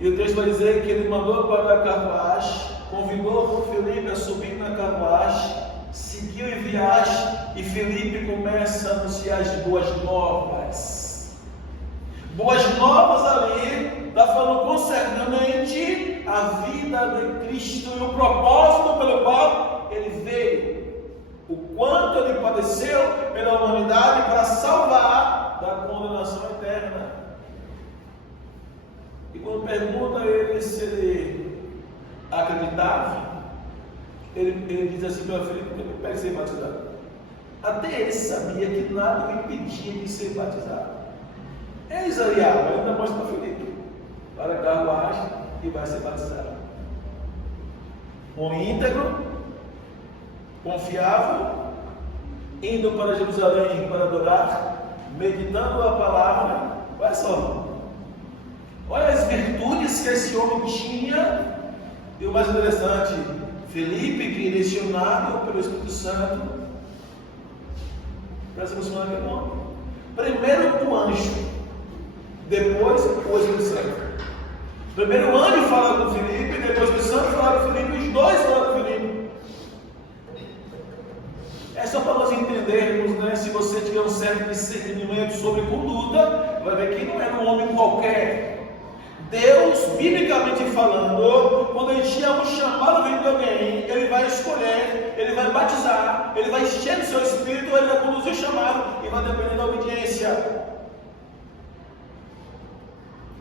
E o texto vai dizer que ele mandou para a carruagem, convidou Filipe a subir na carruagem, seguiu em viagem, e Filipe começa a anunciar as boas novas. Boas novas ali, está falando concernente a vida de Cristo e o propósito pelo qual ele veio. o quanto ele padeceu pela humanidade para salvar da condenação eterna. E quando pergunta a ele se ele acreditava, ele diz assim para Filipe: eu quero ser batizado. Até ele sabia que nada o impedia de ser batizado. Eis aí, ele ainda mostra para Filipe: para a carruagem e vai ser batizado. Homem íntegro, confiável, indo para Jerusalém para adorar, meditando a palavra. Olha só, olha as virtudes que esse homem tinha. E o mais interessante, Filipe, que direcionado pelo Espírito Santo, presta atenção naquele nome. Primeiro o anjo, depois o Espírito Santo. Primeiro o anjo fala com Filipe, depois o Espírito Santo fala com Filipe, os dois falam com Filipe. É só para nós entendermos, né? Se você tiver um certo discernimento sobre conduta, vai ver que não era um homem qualquer. Deus, biblicamente falando, quando ele tinha um chamado vindo de alguém, ele vai escolher, ele vai batizar, ele vai encher do seu espírito, ele vai conduzir o chamado e vai depender da obediência.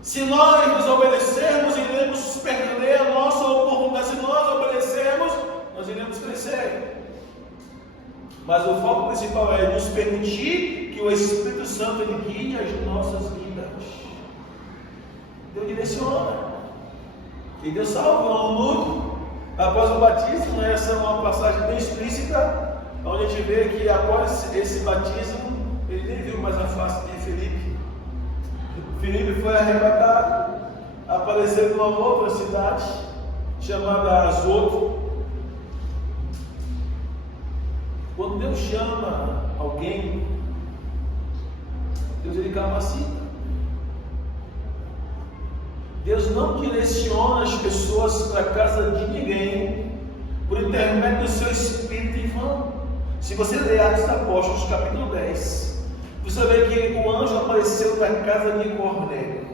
Se nós desobedecermos, iremos perder a nossa oportunidade. Se nós obedecermos, nós iremos crescer. Mas o foco principal é nos permitir que o Espírito Santo ele guie as nossas vidas. Deus direciona. E Deus salva o mundo após o batismo. Essa é uma passagem bem explícita, onde a gente vê que após esse batismo, ele nem viu mais a face de Filipe. Filipe foi arrebatado, apareceu numa outra cidade, chamada Azoto. Quando Deus chama alguém, Deus ele capacita. Deus não direciona as pessoas para a casa de ninguém por intermédio do seu Espírito em vão. Se você ler Atos dos Apóstolos, capítulo 10, você vê que o anjo apareceu na casa de Cornélio.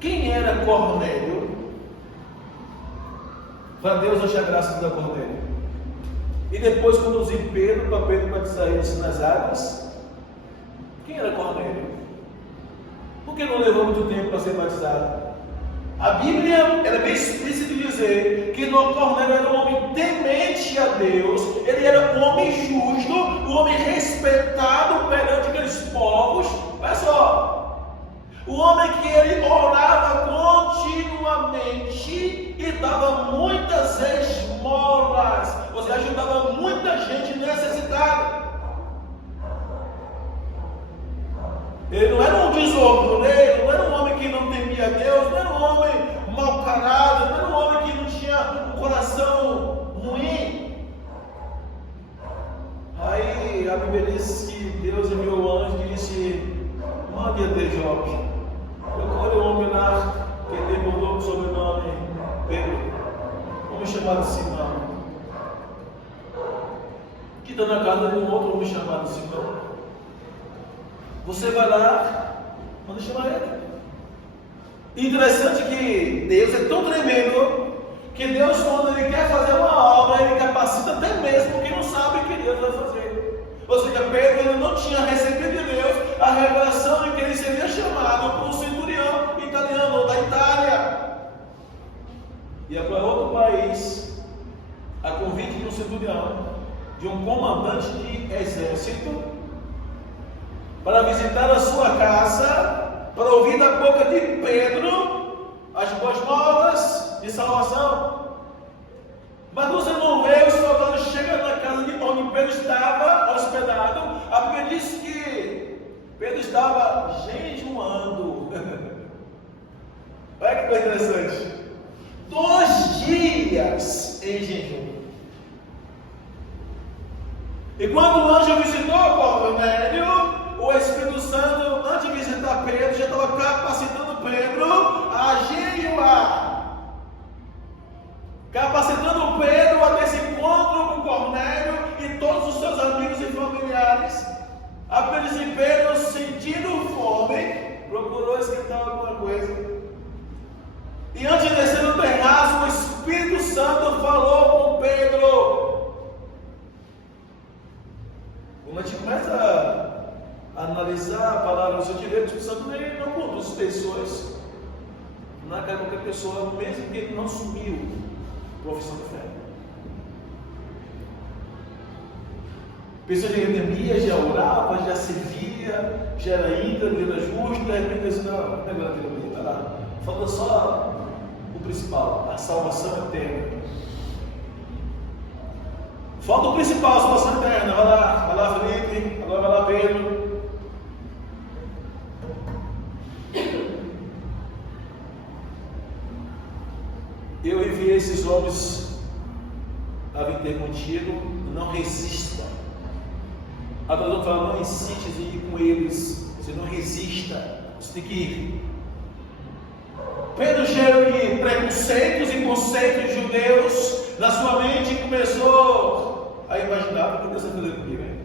Quem era Cornélio? Para Deus achar graça de Cornélio. E depois conduzir Pedro para Pedro batizar eles nas águas. Quem era Cornélio? Por que não levou muito tempo para ser batizado? A Bíblia é bem explícita em dizer que Cornélio era um homem temente a Deus, ele era um homem justo, um homem respeitado perante aqueles povos. Olha só, o homem que ele orava continuamente e dava muitas esmolas, ou seja, ajudava muita gente necessitada. Ele não era um desordem, não era um homem que não temia a Deus, não era um homem mau caráter, não era um homem que não tinha um coração ruim. Aí a Bíblia diz que Deus enviou o anjo e disse: mande até Jope. Procure um homem lá que ele mudou o sobrenome Pedro, um homem chamado Simão, que está na casa de um outro homem chamado Simão. Você vai lá, manda chamar ele. Interessante que Deus é tão tremendo que Deus, quando ele quer fazer uma obra, ele capacita até mesmo quem não sabe o que Deus vai fazer. Ou seja, Pedro ele não tinha recebido de Deus a revelação de que ele seria chamado por um centurião italiano da Itália. Ia para outro país, a convite de um centurião, de um comandante de exército, para visitar a sua casa, para ouvir da boca de Pedro as boas novas de salvação. Mas você não vê os soldados chegando na casa de onde Pedro estava hospedado. A Bíblia diz que Pedro estava jejuando. Olha que coisa interessante. 2 dias em jejum. E quando o anjo visitou Cornélio, o Espírito Santo, antes de visitar Pedro, já estava capacitando Pedro a jejuar. Capacitando Pedro a ter esse encontro com Cornélio e todos os seus amigos e familiares. Apenas Pedro, sentindo fome, procurou esquentar alguma coisa. E antes de descer no terraço, o Espírito Santo falou com Pedro pessoa tiver, o Espírito Santo ele não conduz pessoas na cara de qualquer pessoa, mesmo que ele não assumiu profissão de fé. Pessoa de Neemias já orava, já servia, já era íntegro, era justo, de repente disse, não é grande Neemias, vai lá. Falta só o principal, a salvação eterna. Falta o principal, a salvação eterna. Vai lá Felipe, agora vai lá Pedro. Eu enviei esses homens a vir ter contigo, não resista. Agora eu falo, não insiste em ir com eles, você não resista, você tem que ir. Pedro, cheio de preconceitos e conceitos judeus na sua mente, começou a imaginar o que Deus está fazendo comigo, hein?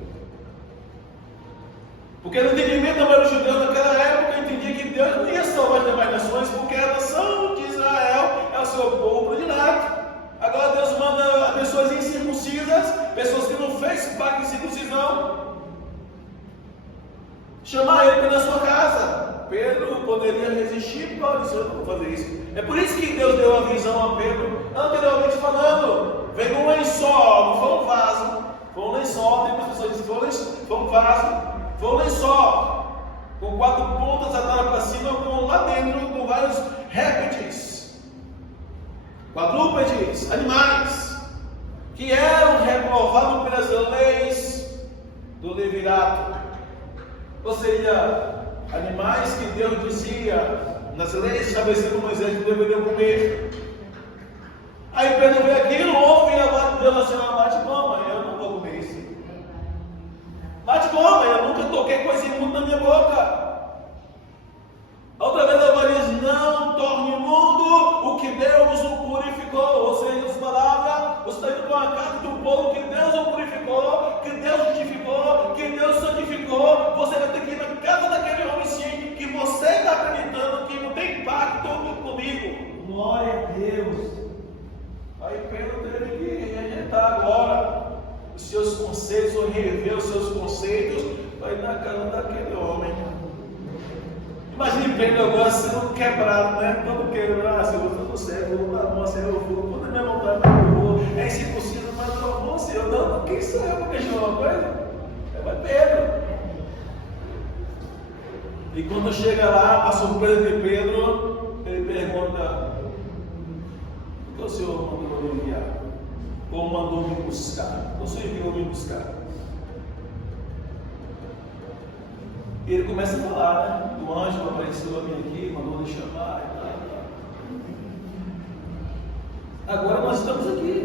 Porque no entendimento da maioria dos judeus naquela época, entendia que Deus não ia salvar as demais nações, porque a nação de Israel é o seu povo predileto. Agora Deus manda pessoas incircuncisas, pessoas que não fez parte de circuncisão, chamar ele para na sua casa. Pedro poderia resistir, Paulo disse, eu não vou fazer isso. É por isso que Deus deu a visão a Pedro, anteriormente falando, veio um lençol, não foi um vaso, foi um lençol, tem pessoas que dizem, foi um vaso, foi um lençol, com 4 pontas atadas para cima, com lá dentro, com vários répteis, quadrúpedes, animais, que eram reprovados pelas leis do levirato. Ou seja, animais que Deus dizia nas leis estabelecidas por Moisés que deveriam comer. Aí Pedro vê aquilo, ouve a voz de Deus assim, bate palma, eu não vou comer isso. Bate palma, eu nunca toquei coisa imunda na minha boca. Outra vez a voz diz, não torne imundo o que Deus o purificou. Ou seja, as palavras, você está indo para uma casa do povo que Deus o purificou, que Deus justificou, que Deus santificou. Você vai ter que ir na casa daquele homem sim, que você está acreditando que não tem pacto comigo. Glória a Deus. Aí Pedro teve que rejeitar agora os seus conceitos, ou rever os seus conceitos, vai ir na casa daquele homem. Imagine Pedro agora sendo quebrado, né? Todo quebrado, Senhor, tudo certo, vou na mão, Senhor, eu vou, quando a minha vontade eu vou, é incircunciso, mas eu vou, Senhor, não, quem sou eu para questionar uma coisa? É Pedro. E quando chega lá, para surpresa de Pedro, ele pergunta, por que o Senhor mandou me enviar? Ou mandou me buscar? O Senhor enviou me buscar? E ele começa a falar, né? O anjo apareceu a mim aqui, mandou me chamar e tal. Agora nós estamos aqui.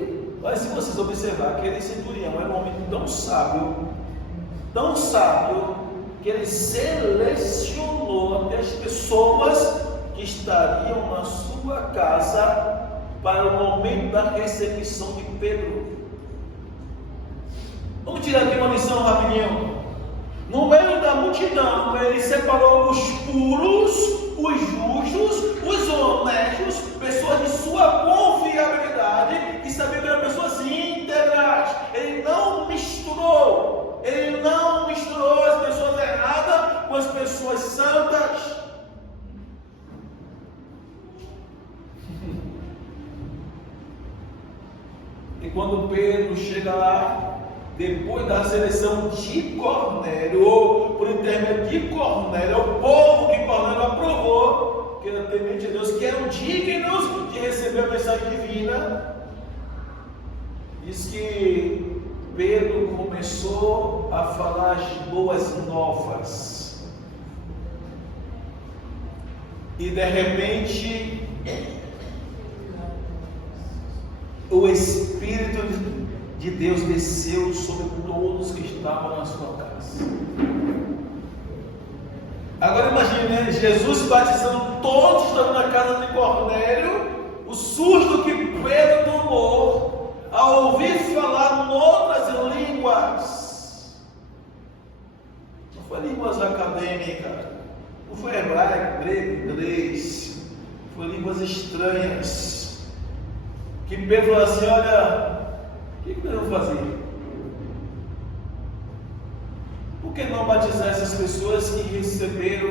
Mas se vocês observarem, aquele centurião era um homem tão sábio, que ele selecionou até as pessoas que estariam na sua casa para o momento da recepção de Pedro. Vamos tirar aqui uma lição rapidinho. No meio da multidão, ele separou os puros, os justos, os honestos, pessoas de sua confiabilidade, que sabiam que eram pessoas íntegras. Ele não misturou as pessoas erradas com as pessoas santas. E quando Pedro chega lá, depois da seleção de Cornélio, ou por intermédio de Cornélio, é o povo que Cornélio aprovou, que era temente a Deus, que eram dignos de receber a mensagem divina, diz que Pedro começou a falar as boas novas, e de repente o Espírito de Deus desceu sobre todos que estavam na sua casa. Agora imagine, né? Jesus batizando todos que estavam na casa de Cornélio, o susto que Pedro tomou ao ouvir falar noutras línguas. Não foi línguas acadêmicas, não foi hebraico, grego, inglês, foi línguas estranhas. Que Pedro falou assim, olha, o que nós vamos fazer? Por Por que não batizar essas pessoas que receberam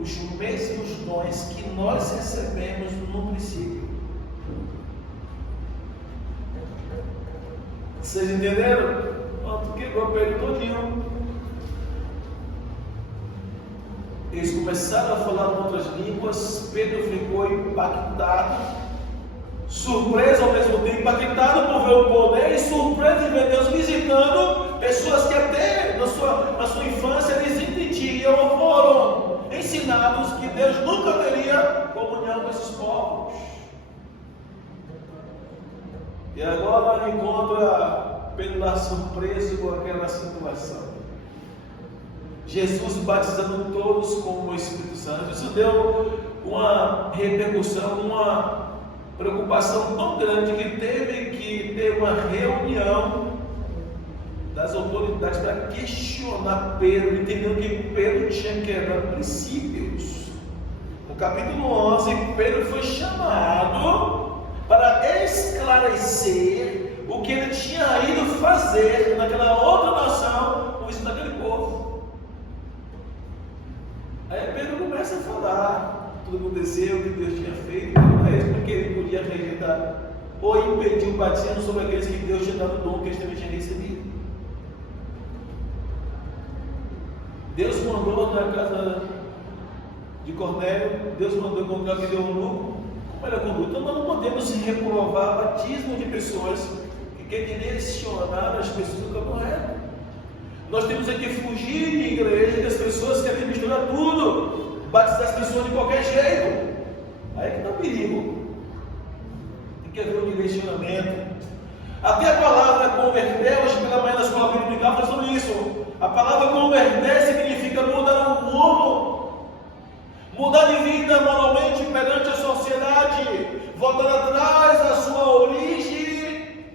os mesmos dons que nós recebemos no princípio? Vocês entenderam? Pronto, quebrou Pedro todinho. Eles começaram a falar em outras línguas. Pedro ficou impactado, surpreso ao mesmo tempo, impactado por ver o poder e surpreso em ver Deus visitando pessoas que até na sua infância eles entendiam ou foram ensinados que Deus nunca teria comunhão com esses povos. E agora encontra Pedro lá surpreso com aquela situação. Jesus batizando todos com o Espírito Santo. Isso deu uma repercussão, uma preocupação tão grande que teve que ter uma reunião das autoridades para questionar Pedro, entendendo que Pedro tinha quebrado princípios. No capítulo 11, Pedro foi chamado para esclarecer o que ele tinha ido fazer naquela outra nação, com isso daquele povo. Aí Pedro começa a falar tudo que aconteceu, o que Deus tinha feito, porque ele podia rejeitar ou impedir o batismo sobre aqueles que Deus tinha dado o dom que eles também tinham recebido. Deus mandou na casa de Cornélio, Deus mandou encontrar aquele eunuco. Como era a conduta? Então nós não podemos reprovar batismo de pessoas que querem direcionar as pessoas do caminho correto. Nós temos que fugir de igreja que as pessoas querem misturar tudo, batizar as pessoas de qualquer jeito. Aí que está o perigo. Tem que haver um direcionamento. Até a palavra converter, hoje pela manhã na escola bíblica fala sobre isso. A palavra converter significa mudar o rumo, mudar de vida moralmente perante a sociedade, voltar atrás da sua origem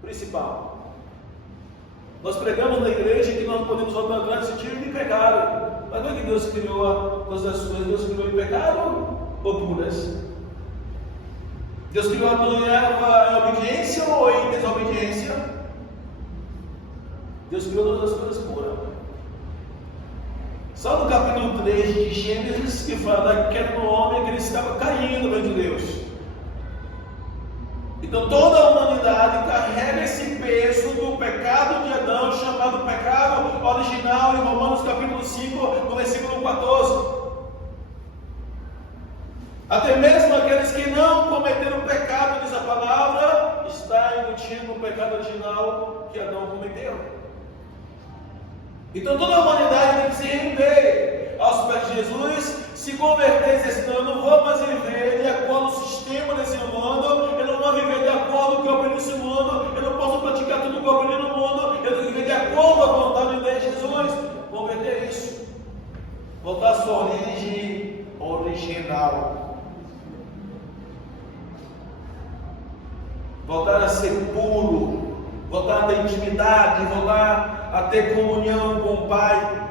principal. Nós pregamos na igreja que nós podemos voltar atrás no sentido de pecado. Mas não é que Deus criou todas as coisas, Deus criou em pecado ou puras? Deus criou Adão e Eva em obediência ou em desobediência? Deus criou todas as coisas puras. Só no capítulo 3 de Gênesis que fala que era no homem que ele estava caindo diante de Deus. Então toda a humanidade carrega esse peso do pecado de Adão, chamado pecado original, em Romanos capítulo 5, no versículo 14. Até mesmo aqueles que não cometeram pecado, diz a palavra, está embutido no pecado original que Adão cometeu. Então toda a humanidade tem que se render aos pés de Jesus, se converter, dizer, não, eu não vou mais viver de acordo com o sistema desse mundo, eu não vou viver de acordo com o que eu aprendi nesse mundo, eu não posso praticar tudo o que eu aprendi no mundo, eu tenho que viver de acordo com a vontade de Jesus. Converter isso, voltar à sua origem original, voltar a ser puro, voltar a ter intimidade, voltar a ter comunhão com o Pai.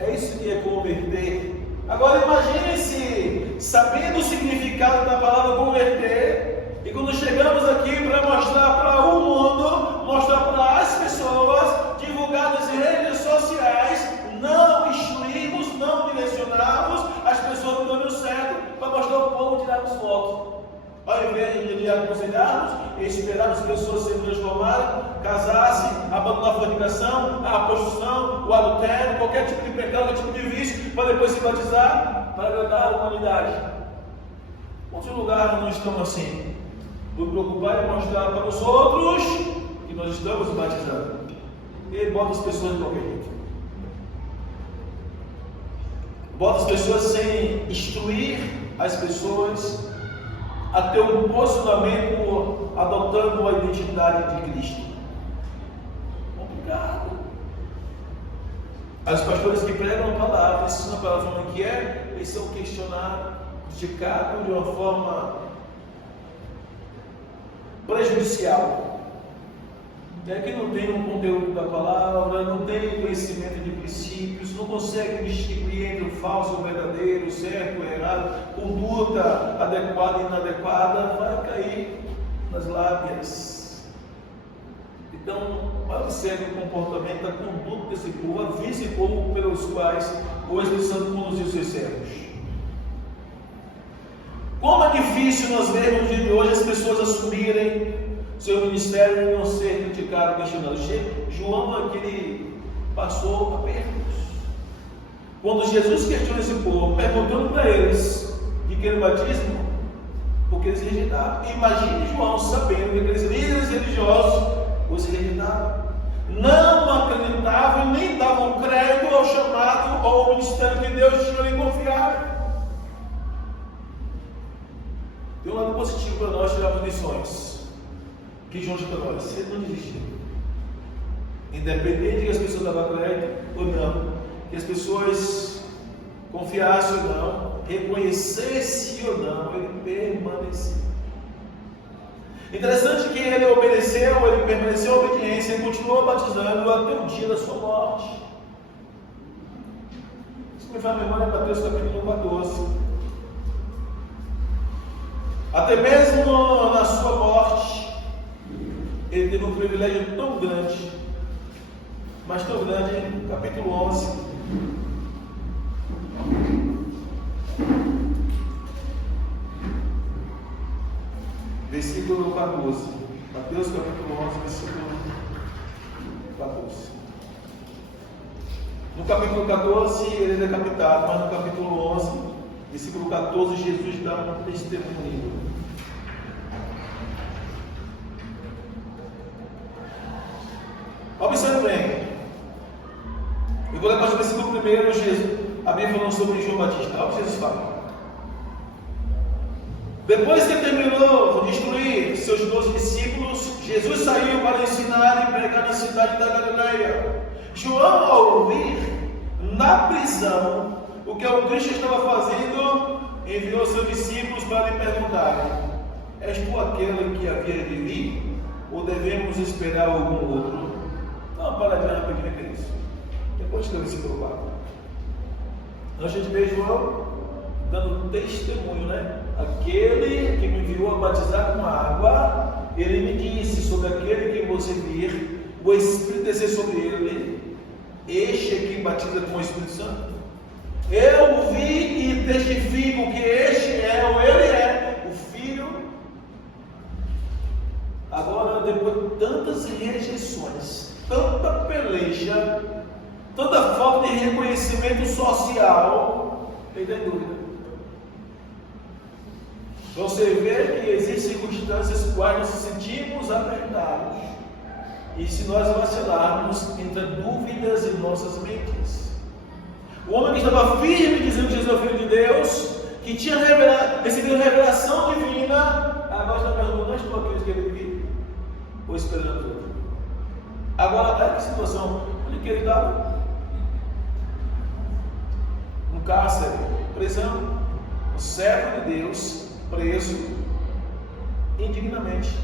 É isso que é converter. Agora imagine se, sabendo o significado da palavra converter, e quando chegamos aqui para mostrar para o mundo, mostrar para as pessoas, divulgadas em redes sociais, não instruirmos, não direcionarmos as pessoas no caminho certo, para mostrar ao povo tirarmos fotos. Ao invés de aconselharmos e esperarmos as pessoas se transformarem, casassem, abandonar a fornicação, a prostituição, o adultério, qualquer tipo de pecado, qualquer tipo de vício, para depois se batizar, para agradar a humanidade. Outros lugares não estão assim. O preocupar é mostrar para os outros que nós estamos batizando. E bota as pessoas de qualquer jeito. Bota as pessoas sem instruir as pessoas a ter um posicionamento adotando a identidade de Cristo. Complicado. Os pastores que pregam a palavra, ensinam a palavra como que é, eles são questionados, criticados de uma forma prejudicial. É que não tem um conteúdo da palavra, não tem conhecimento de princípios, não consegue distinguir entre o falso e o verdadeiro, o certo e o errado, conduta adequada e inadequada, vai cair nas lábias. E Então, observe o comportamento, a conduta desse povo, a vida desse povo pelos quais o Espírito Santo conduziu os seus servos. Como é difícil nós vermos no dia de hoje as pessoas assumirem seu ministério e não ser criticado, questionado. João aquele passou apertos. Quando Jesus questiona esse povo, perguntando para eles de que era o batismo, porque eles rejeitaram. Imagine João sabendo que aqueles líderes religiosos os rejeitavam, não acreditavam e nem davam crédito ao chamado ou ao ministério que Deus tinha lhe confiado. Tem um lado positivo para nós tirarmos lições que João diz para nós: ele não desistiu, independente de que as pessoas davam crédito ou não, que as pessoas confiassem ou não, reconhecessem ou não, ele permaneceu. Interessante que ele obedeceu, ele permaneceu à obediência e continuou batizando até o dia da sua morte. Isso me faz memória em Mateus capítulo 14. Até mesmo na sua morte, ele teve um privilégio tão grande, mas tão grande, capítulo 11. Versículo 14. Mateus capítulo 11, versículo 14. No capítulo 14 ele é decapitado, mas no capítulo 11, versículo 14, Jesus dá um testemunho. Observe bem. Eu vou ler para o versículo 1, Jesus, a Bíblia falando sobre João Batista. Olha o que Jesus fala. Depois que terminou de instruir seus 12 discípulos, Jesus saiu para ensinar e pregar na cidade da Galileia. João, ao ouvir na prisão o que o Cristo estava fazendo, enviou seus discípulos para lhe perguntarem: és tu aquele que havia de vir? Ou devemos esperar algum outro? Não, paradinha rapidinho, que é isso. Depois que eu versículo 4. Antes de ver João dando testemunho, né? Aquele que me enviou a batizar com água, ele me disse: sobre aquele que você vir, o Espírito descer sobre ele, este aqui batiza com o Espírito Santo. Eu vi e testifico que este é, ou ele é, o Filho. Agora, depois de tantas rejeições, tanta peleja, tanta falta de reconhecimento social, ele tem dúvida. Você vê que existem circunstâncias nas quais nós nos sentimos apertados, e se nós vacilarmos, entra dúvidas em nossas mentes. O homem que estava firme dizendo que Jesus é o Filho de Deus, que tinha recebido revelação divina, agora está perguntando: não estou aqui que ele vive, ou esperando outro. Agora está em que situação? Onde que ele estava? No cárcere, prisão, um servo de Deus, preso indignamente,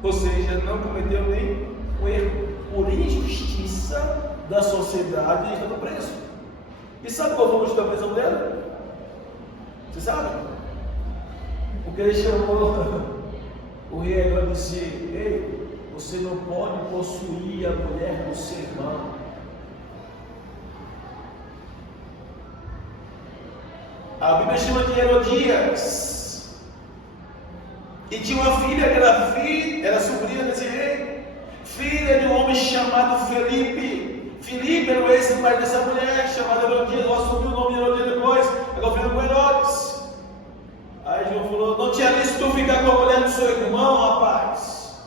ou seja, não cometeu nem um erro, por injustiça da sociedade, ele estava preso. E sabe qual foi o motivo da prisão dele? Você sabe? Porque ele chamou o rei agora e disse: ei, você não pode possuir a mulher do seu irmão. A Bíblia chama de Herodias. E tinha uma filha que era sobrinha desse rei, filha de um homem chamado Felipe. Felipe era o ex-pai dessa mulher, chamada Herodias. Eu assumi o nome de Herodias depois, agora filho com Herodes. Aí João falou: não tinha visto tu ficar com a mulher do seu irmão, rapaz?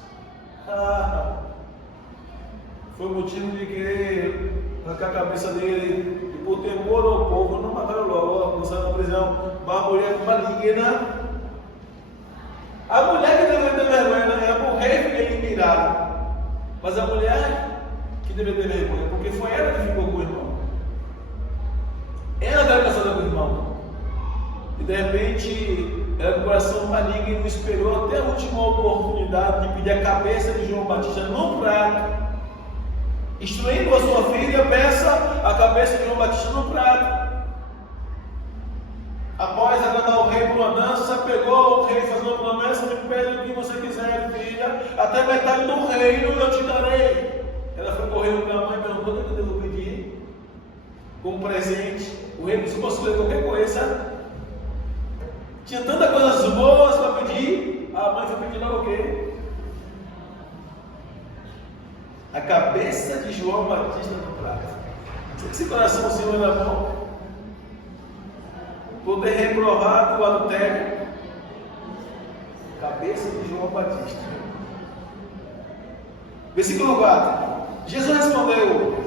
Foi o motivo de querer arrancar a cabeça dele, e por temor ao povo, não mataram logo, lançaram na prisão. Uma mulher maligna. A mulher que deveria ter vergonha não é o rei que ele mirado, mas a mulher que deveria ter vergonha, porque foi ela que ficou com o irmão. Ela estava casada com o irmão. E de repente, ela com o coração maligno esperou até a última oportunidade de pedir a cabeça de João Batista no prato. Instruindo a sua filha, peça a cabeça de João Batista no prato. Após agradar o rei por uma dança, pegou o rei fazendo uma promessa: me pede o que você quiser, filha, até metade do reino eu te darei. Ela foi correndo para a mãe e perguntou: o que eu devo pedir como presente? O rei disse: posso escolher qualquer coisa. Tinha tantas coisas boas para pedir. A mãe foi pedir logo o quê? A cabeça de João Batista no prato. Esse coração do Senhor era bom. Poder reprovar do adultério. Cabeça de João Batista. Versículo 4. Jesus respondeu: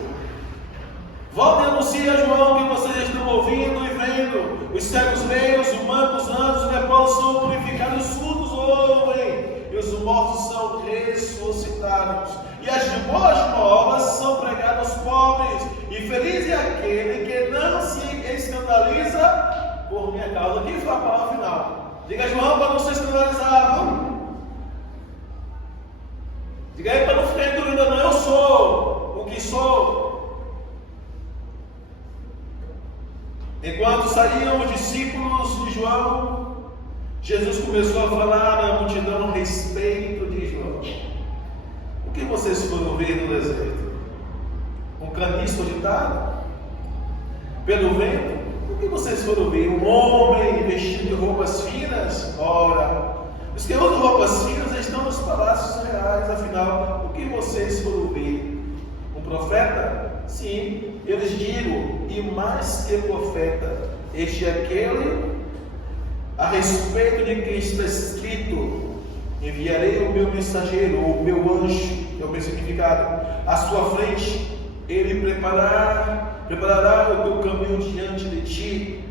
volte e anuncie a João que vocês estão ouvindo e vendo. Os cegos veem, os mancos andam, os leprosos são purificados, os surdos ouvem, e os mortos são ressuscitados. E as boas novas são pregadas aos pobres. E feliz é aquele que não se escandaliza por minha causa. Quem foi a palavra final? Diga a João para não se escandalizar, não? Diga aí para não ficar em dúvida, não. Eu sou o que sou. Enquanto saíam os discípulos de João, Jesus começou a falar à multidão a respeito de João. O que vocês foram ver no deserto? Um caniço agitado pelo vento? O que vocês foram ver? Um homem vestido de roupas finas? Ora, os que usam roupas finas estão nos palácios reais. Afinal, o que vocês foram ver? Um profeta? Sim, eu lhes digo, e mais que profeta, este é aquele a respeito de quem está escrito: enviarei o meu mensageiro, ou o meu anjo, é o meu significado, à sua frente. Ele preparará o teu caminho diante de ti.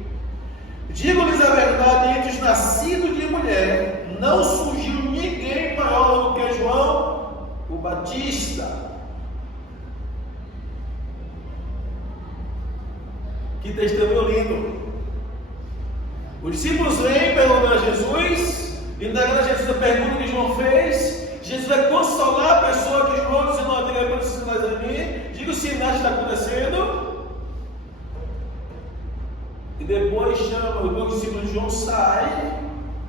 Digo-lhes a verdade, entre os nascidos de mulher, não surgiu ninguém maior do que João o Batista. Que testemunho lindo! Os discípulos vêm perguntando a Jesus, e indagando a Jesus a pergunta que João fez. Jesus vai consolar a pessoa de João, dizendo: não, diga para os sinais a mim, diga os sinais que está acontecendo. E depois o discípulo de João sai.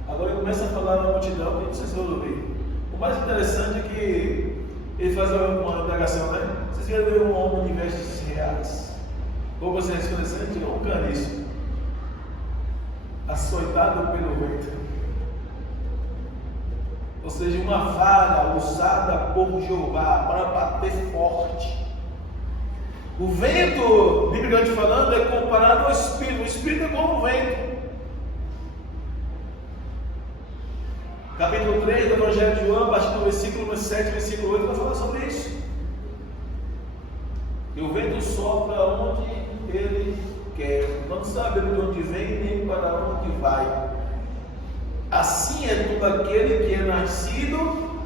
Agora ele começa a falar na multidão, que vocês vão ouvir. O mais interessante é que ele faz uma indagação, né? Vocês viram ver um homem de vestes reais, ou você resplandecente, ou um caniço, açoitado pelo vento. Ou seja, uma vara usada por Jeová para bater forte. O vento, biblicamente falando, é comparado ao Espírito. O Espírito é como o vento. Capítulo 3 do Evangelho de João, a partir do versículo 7, versículo 8, vai falar sobre isso. E o vento sopra onde ele quer, não sabe de onde vem nem para onde vai. Assim é todo aquele que é nascido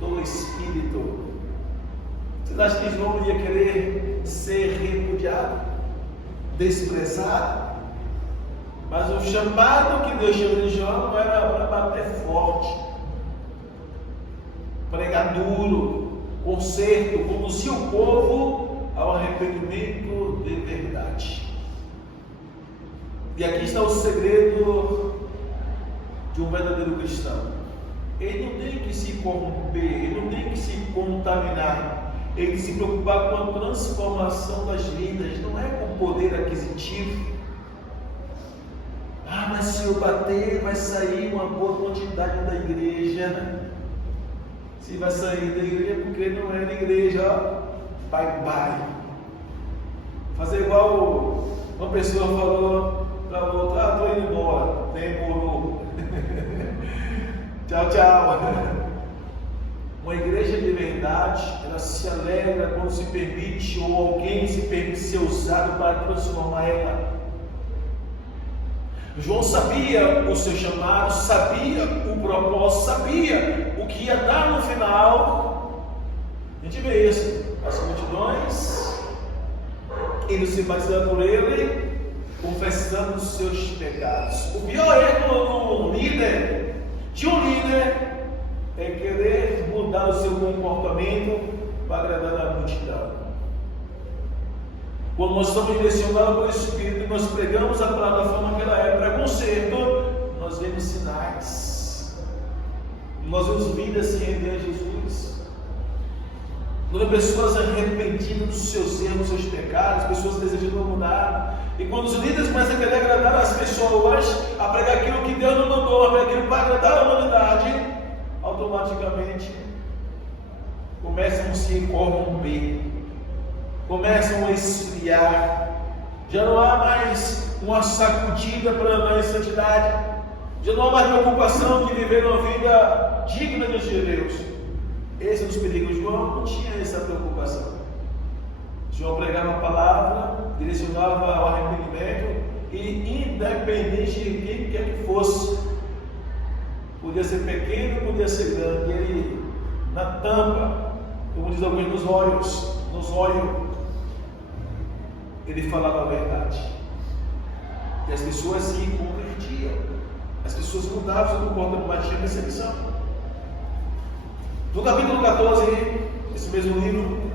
do Espírito. Você acha que João ia querer ser repudiado, desprezado? Mas o chamado que Deus chamou de João não era para bater forte, pregar duro, conserto, conduzir o povo ao arrependimento de verdade. E aqui está o segredo de um verdadeiro cristão. Ele não tem que se corromper, ele não tem que se contaminar, ele tem que se preocupar com a transformação das vidas, não é com poder aquisitivo. Ah, mas se eu bater, vai sair uma boa quantidade da igreja. Se vai sair da igreja, porque não é da igreja, ó. Bye bye. Fazer igual uma pessoa falou para outra: ah, estou indo embora, demorou. Tchau, tchau. Uma igreja de verdade, ela se alegra quando se permite, ou alguém se permite ser usado para transformar ela. João sabia o seu chamado, sabia o propósito, sabia o que ia dar no final. A gente vê isso, as multidões indo se batizando por ele, confessando os seus pecados. O pior erro de um líder é querer mudar o seu comportamento para agradar a multidão. Quando nós estamos direcionados pelo Espírito, nós pregamos a palavra da forma que ela é, para conserto, suas vidas se render a Jesus. Quando pessoas arrependidas dos seus erros, dos seus pecados, pessoas desejando mudar. E quando os líderes começam a querer agradar as pessoas, a pregar aquilo que Deus não mandou, a pregar aquilo para agradar a humanidade, automaticamente começam a se corromper, começam a esfriar. Já não há mais uma sacudida para andar em santidade, já não há mais preocupação de viver uma vida digna diante de Deus. Esse é um dos perigos. João não tinha essa preocupação. João pregava a palavra, direcionava ao arrependimento, e independente de quem quer que fosse, podia ser pequeno, podia ser grande, ele na tampa, como diz alguém, nos olhos, ele falava a verdade. E as pessoas se convertiam, as pessoas mudavam seu comportamento, mas tinha perseguição. No capítulo 14, esse mesmo livro,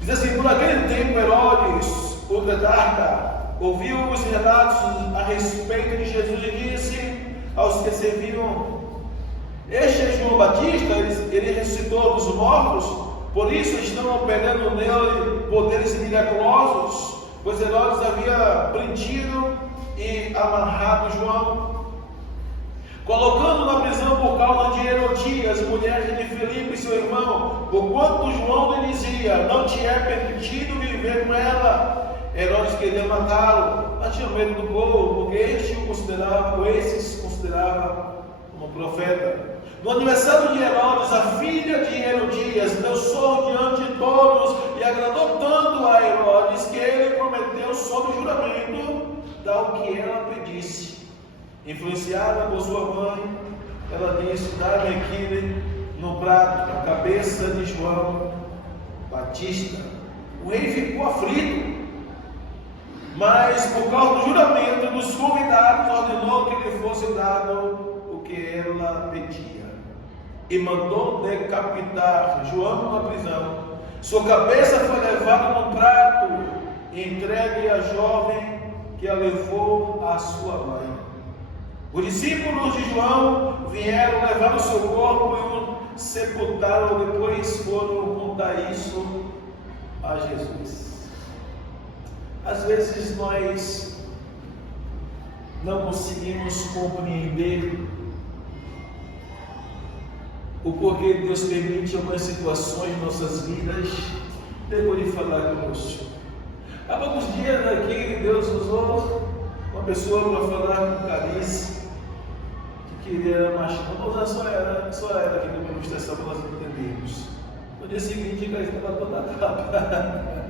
diz assim: por aquele tempo Herodes, o tetrarca, ouviu os relatos a respeito de Jesus e disse aos que serviam: este é João Batista, ele ressuscitou dos mortos, por isso estão operando nele poderes miraculosos, pois Herodes havia prendido e amarrado João, colocando na prisão por causa de Herodias, mulher de Filipe, seu irmão, porquanto João lhe dizia: não te é permitido viver com ela. Herodes queria matá-lo, mas tinha medo do povo, porque esses consideravam como profeta. No aniversário de Herodes, a filha de Herodias deu sorro diante de todos e agradou tanto a Herodes que ele prometeu sob juramento dar o que ela pedisse. Influenciada por sua mãe, ela disse: dá-me aqui no prato a cabeça de João Batista. O rei ficou aflito, mas por causa do juramento dos convidados, ordenou que lhe fosse dado o que ela pedia, e mandou decapitar João na prisão. Sua cabeça foi levada num prato e entregue à jovem que a levou à sua mãe. Os discípulos de João vieram levar o seu corpo e o sepultaram. Depois foram contar isso a Jesus. Às vezes nós não conseguimos compreender o porquê Deus permite algumas situações em nossas vidas depois de falar conosco. Há poucos dias aqui Deus usou uma pessoa para falar com Carice, que queria marchar. Vamos usar só ela aqui na ilustração para nós entendermos. No dia seguinte, Carice estava toda capa.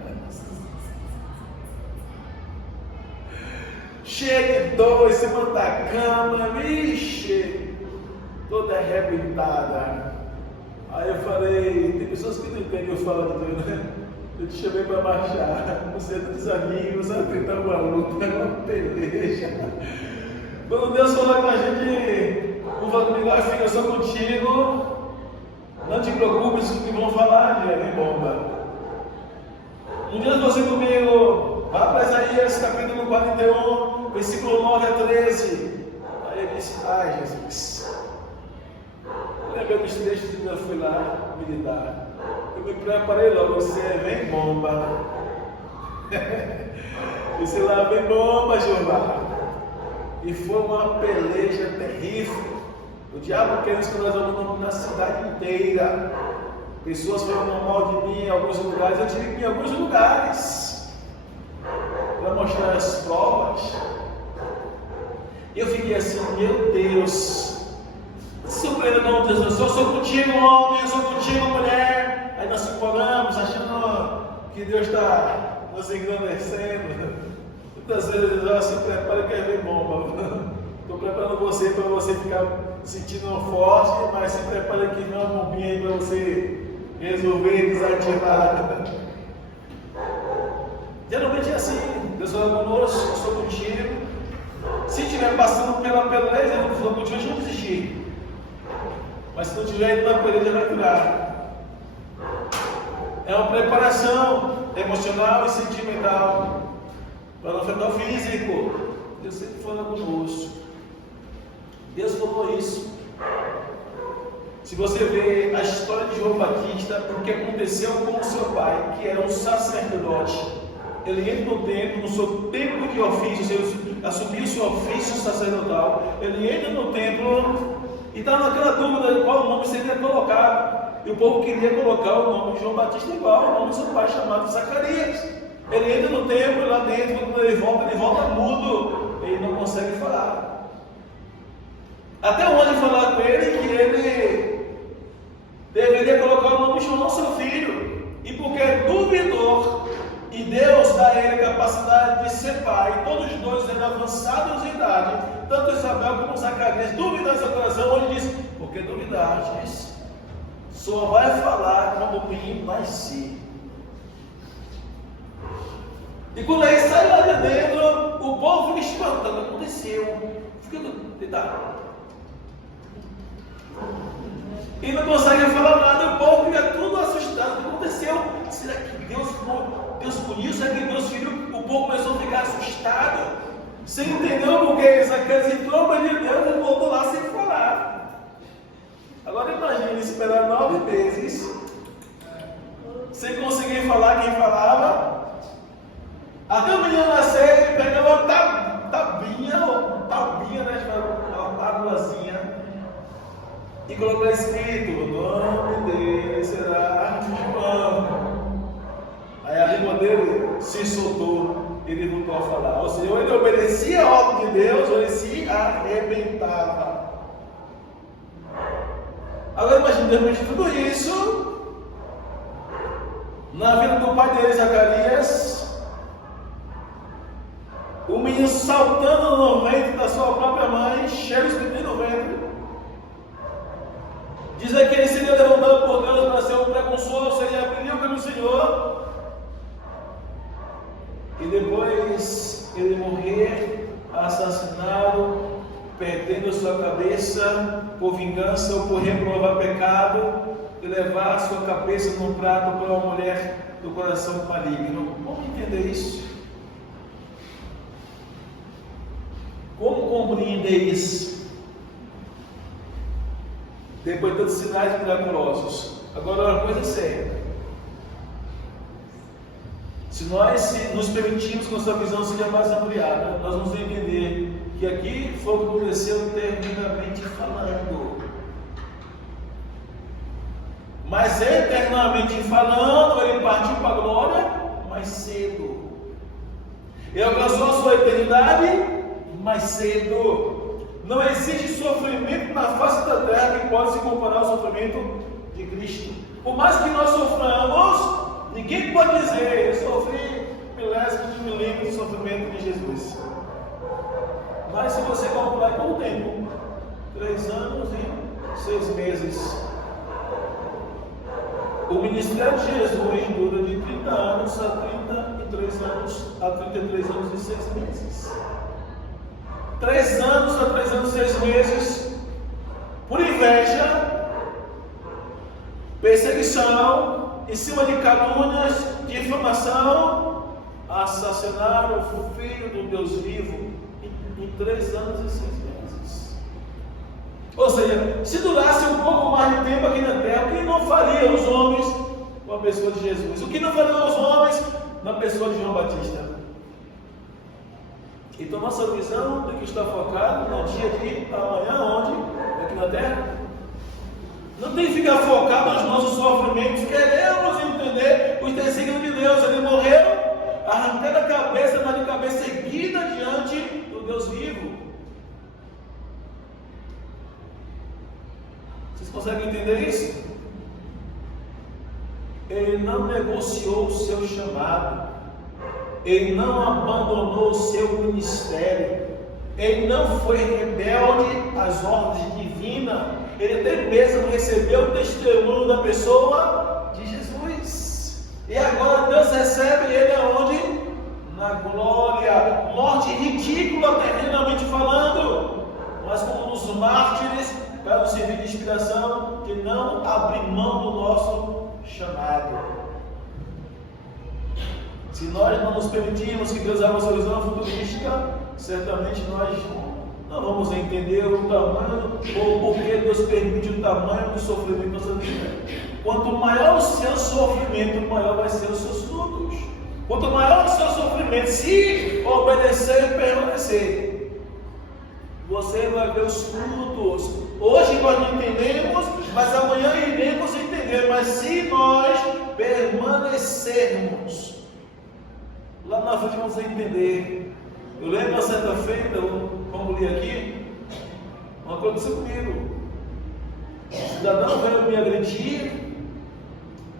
Cheia de dor, em cima da cama, vixe, toda arrebentada. Aí eu falei: tem pessoas que não entendem eu falar de Deus, né? Eu te chamei para marchar, você não desanima, você vai enfrentar uma luta, uma peleja. Quando Deus falou com a gente, não fala comigo: ah, filho, eu sou contigo, não te preocupes com o que vão falar, vem bomba. Um dia você comigo, vá para Isaías capítulo 41, versículo 9 a 13. Aí ele disse: ai, Jesus. Eu lembrei dos trechos que eu fui lá militar. Eu me preparei logo: você vem bomba. Disse lá: vem bomba, Jeová. E foi uma peleja terrível. O diabo quer que nós vamos na cidade inteira. Pessoas falam mal de mim em alguns lugares. Eu tive que ir em alguns lugares para mostrar as provas. E eu fiquei assim: meu Deus. Surpreenda não, Deus. Eu sou contigo, homem, eu sou contigo, mulher. Aí nós se empolgamos, achando que Deus está nos engrandecendo. Muitas vezes eu se prepara que vem bomba. Estou preparando você para você ficar sentindo forte, mas se prepara que vem uma bombinha aí para você resolver desativar. Geralmente é assim: Deus fala conosco, eu sou contigo. Se estiver passando pela peleja, eu sou contigo, eu não desistir. Mas se não estiver indo na peleja, vai curar. É uma preparação emocional e sentimental. para não afetar o físico. Deus sempre fala conosco. Deus falou isso. Se você vê a história de João Batista, o que aconteceu com o seu pai, que era um sacerdote, ele entra no templo, no seu tempo de ofício, assumiu o seu ofício sacerdotal, ele entra no templo e está naquela dúvida de qual nome seria colocado. E o povo queria colocar o nome de João Batista igual ao nome do seu pai, chamado Zacarias. Ele entra no templo, lá dentro, quando ele volta mudo, ele não consegue falar. Até onde falar com ele que ele deveria colocar o nome de João, seu filho, e porque é duvidor, e Deus dá a ele a capacidade de ser pai, todos os dois eram avançados em idade, tanto Isabel como Zacarias, duvidaram seu coração, onde diz, porque duvidastes, só vai falar quando o menino nascer. E quando ele sai lá de dentro, o povo fica espantado, o que aconteceu? Fica deitado. E não consegue falar nada, o povo fica tudo assustado. O que aconteceu? Será que Deus puniu? Será que Deus feriu? O povo começou a ficar assustado. Você entendeu porque Zacarias entrou no meio de Deus e voltou lá sem falar. Agora imagine esperar 9 meses sem conseguir falar quem falava. Até o menino nascer, ele pega uma tabinha, né? Uma tábuazinha. E colocou escrito, o nome dele será João. Aí a língua dele se soltou, ele voltou a falar. Ou seja, ele obedecia a ordem de Deus, ou ele se arrebentava. Agora imagine, depois de tudo isso, na vida do pai dele, Zacarias, o menino saltando no ventre da sua própria mãe, cheio de espírito no ventre. Diz que ele seria levantado por Deus para ser um precursor, seria aprendido pelo Senhor. E depois ele morrer assassinado, perdendo sua cabeça por vingança ou por reprovar pecado, e levar sua cabeça num prato para uma mulher do coração maligno. Vamos entender isso? Como compreender isso? Depois de tantos sinais miraculosos. Agora, uma coisa séria. Se nós nos permitirmos que nossa visão seja mais ampliada, nós vamos entender que aqui foi o que aconteceu eternamente falando. Mas eternamente falando, ele partiu para a glória mais cedo. Ele alcançou a sua eternidade mais cedo. Não existe sofrimento na face da terra que possa se comparar ao sofrimento de Cristo. Por mais que nós soframos, ninguém pode dizer, eu sofri milésimos de milímetros de sofrimento de Jesus. Mas se você calcular quanto tempo? 3 anos e 6 meses. O ministério de Jesus dura de 30 anos a 33 anos e 6 meses. 3 anos a 3 anos e 6 meses, por inveja, perseguição, em cima de calúnias, difamação, assassinaram o Filho do Deus vivo em 3 anos e 6 meses. Ou seja, se durasse um pouco mais de tempo aqui na terra, o que não faria os homens com a pessoa de Jesus? O que não faria os homens na pessoa de João Batista? Então nossa visão tem que estar focada no dia de amanhã, onde? Aqui na terra. Não tem que ficar focado nos nossos sofrimentos. Queremos entender os desígnios de Deus. Ele morreu, arrancando a cabeça, mas de cabeça erguida diante do Deus vivo. Vocês conseguem entender isso? Ele não negociou o seu chamado. Ele não abandonou o seu ministério. Ele não foi rebelde às ordens divinas. Ele até mesmo recebeu o testemunho da pessoa de Jesus. E agora Deus recebe ele aonde? Na glória. Morte ridícula, terrenamente falando. Mas como nos mártires, para nos servir de inspiração, de não abrir mão do nosso chamado. Se nós não nos permitirmos que Deus abra a nossa visão futurística, certamente nós não vamos entender o tamanho ou o porquê Deus permite o tamanho do sofrimento da nossa vida. Quanto maior o seu sofrimento, maior vai ser os seus frutos. Quanto maior o seu sofrimento, se obedecer e permanecer, você vai ver os frutos. Hoje nós não entendemos, mas amanhã iremos entender. Mas se nós permanecermos, lá na frente vamos entender. Eu lembro uma certa feita, vamos ler aqui, uma coisa aconteceu comigo. O cidadão veio me agredir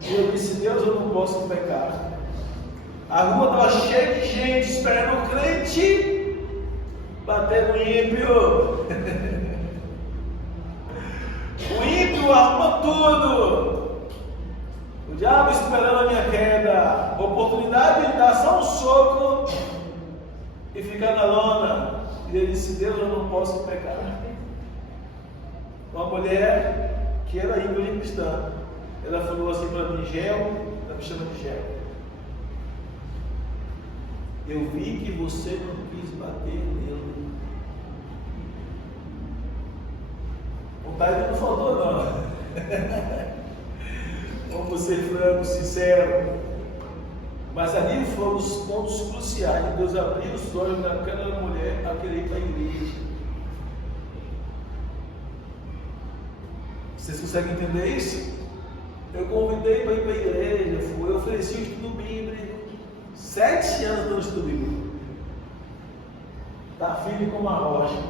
e eu disse: Deus, eu não posso pecar. A rua estava cheia de gente esperando o crente bater no ímpio. O ímpio arruma tudo. O diabo esperando a minha queda, oportunidade de dar só um soco e ficar na lona. E ele disse: Deus, eu não posso pecar. Uma mulher que era índole cristã, ela falou assim para mim: Gel, ela me chama de Gel, eu vi que você não quis bater nele. Vontade não faltou, não. Vamos ser francos, sinceros. Mas ali foram os pontos cruciais de Deus abrir os olhos daquela mulher a querer ir para a igreja. Vocês conseguem entender isso? Eu convidei para ir para a igreja, eu ofereci o estudo bíblico. 7 anos no estudo bíblico. Está firme como a rocha.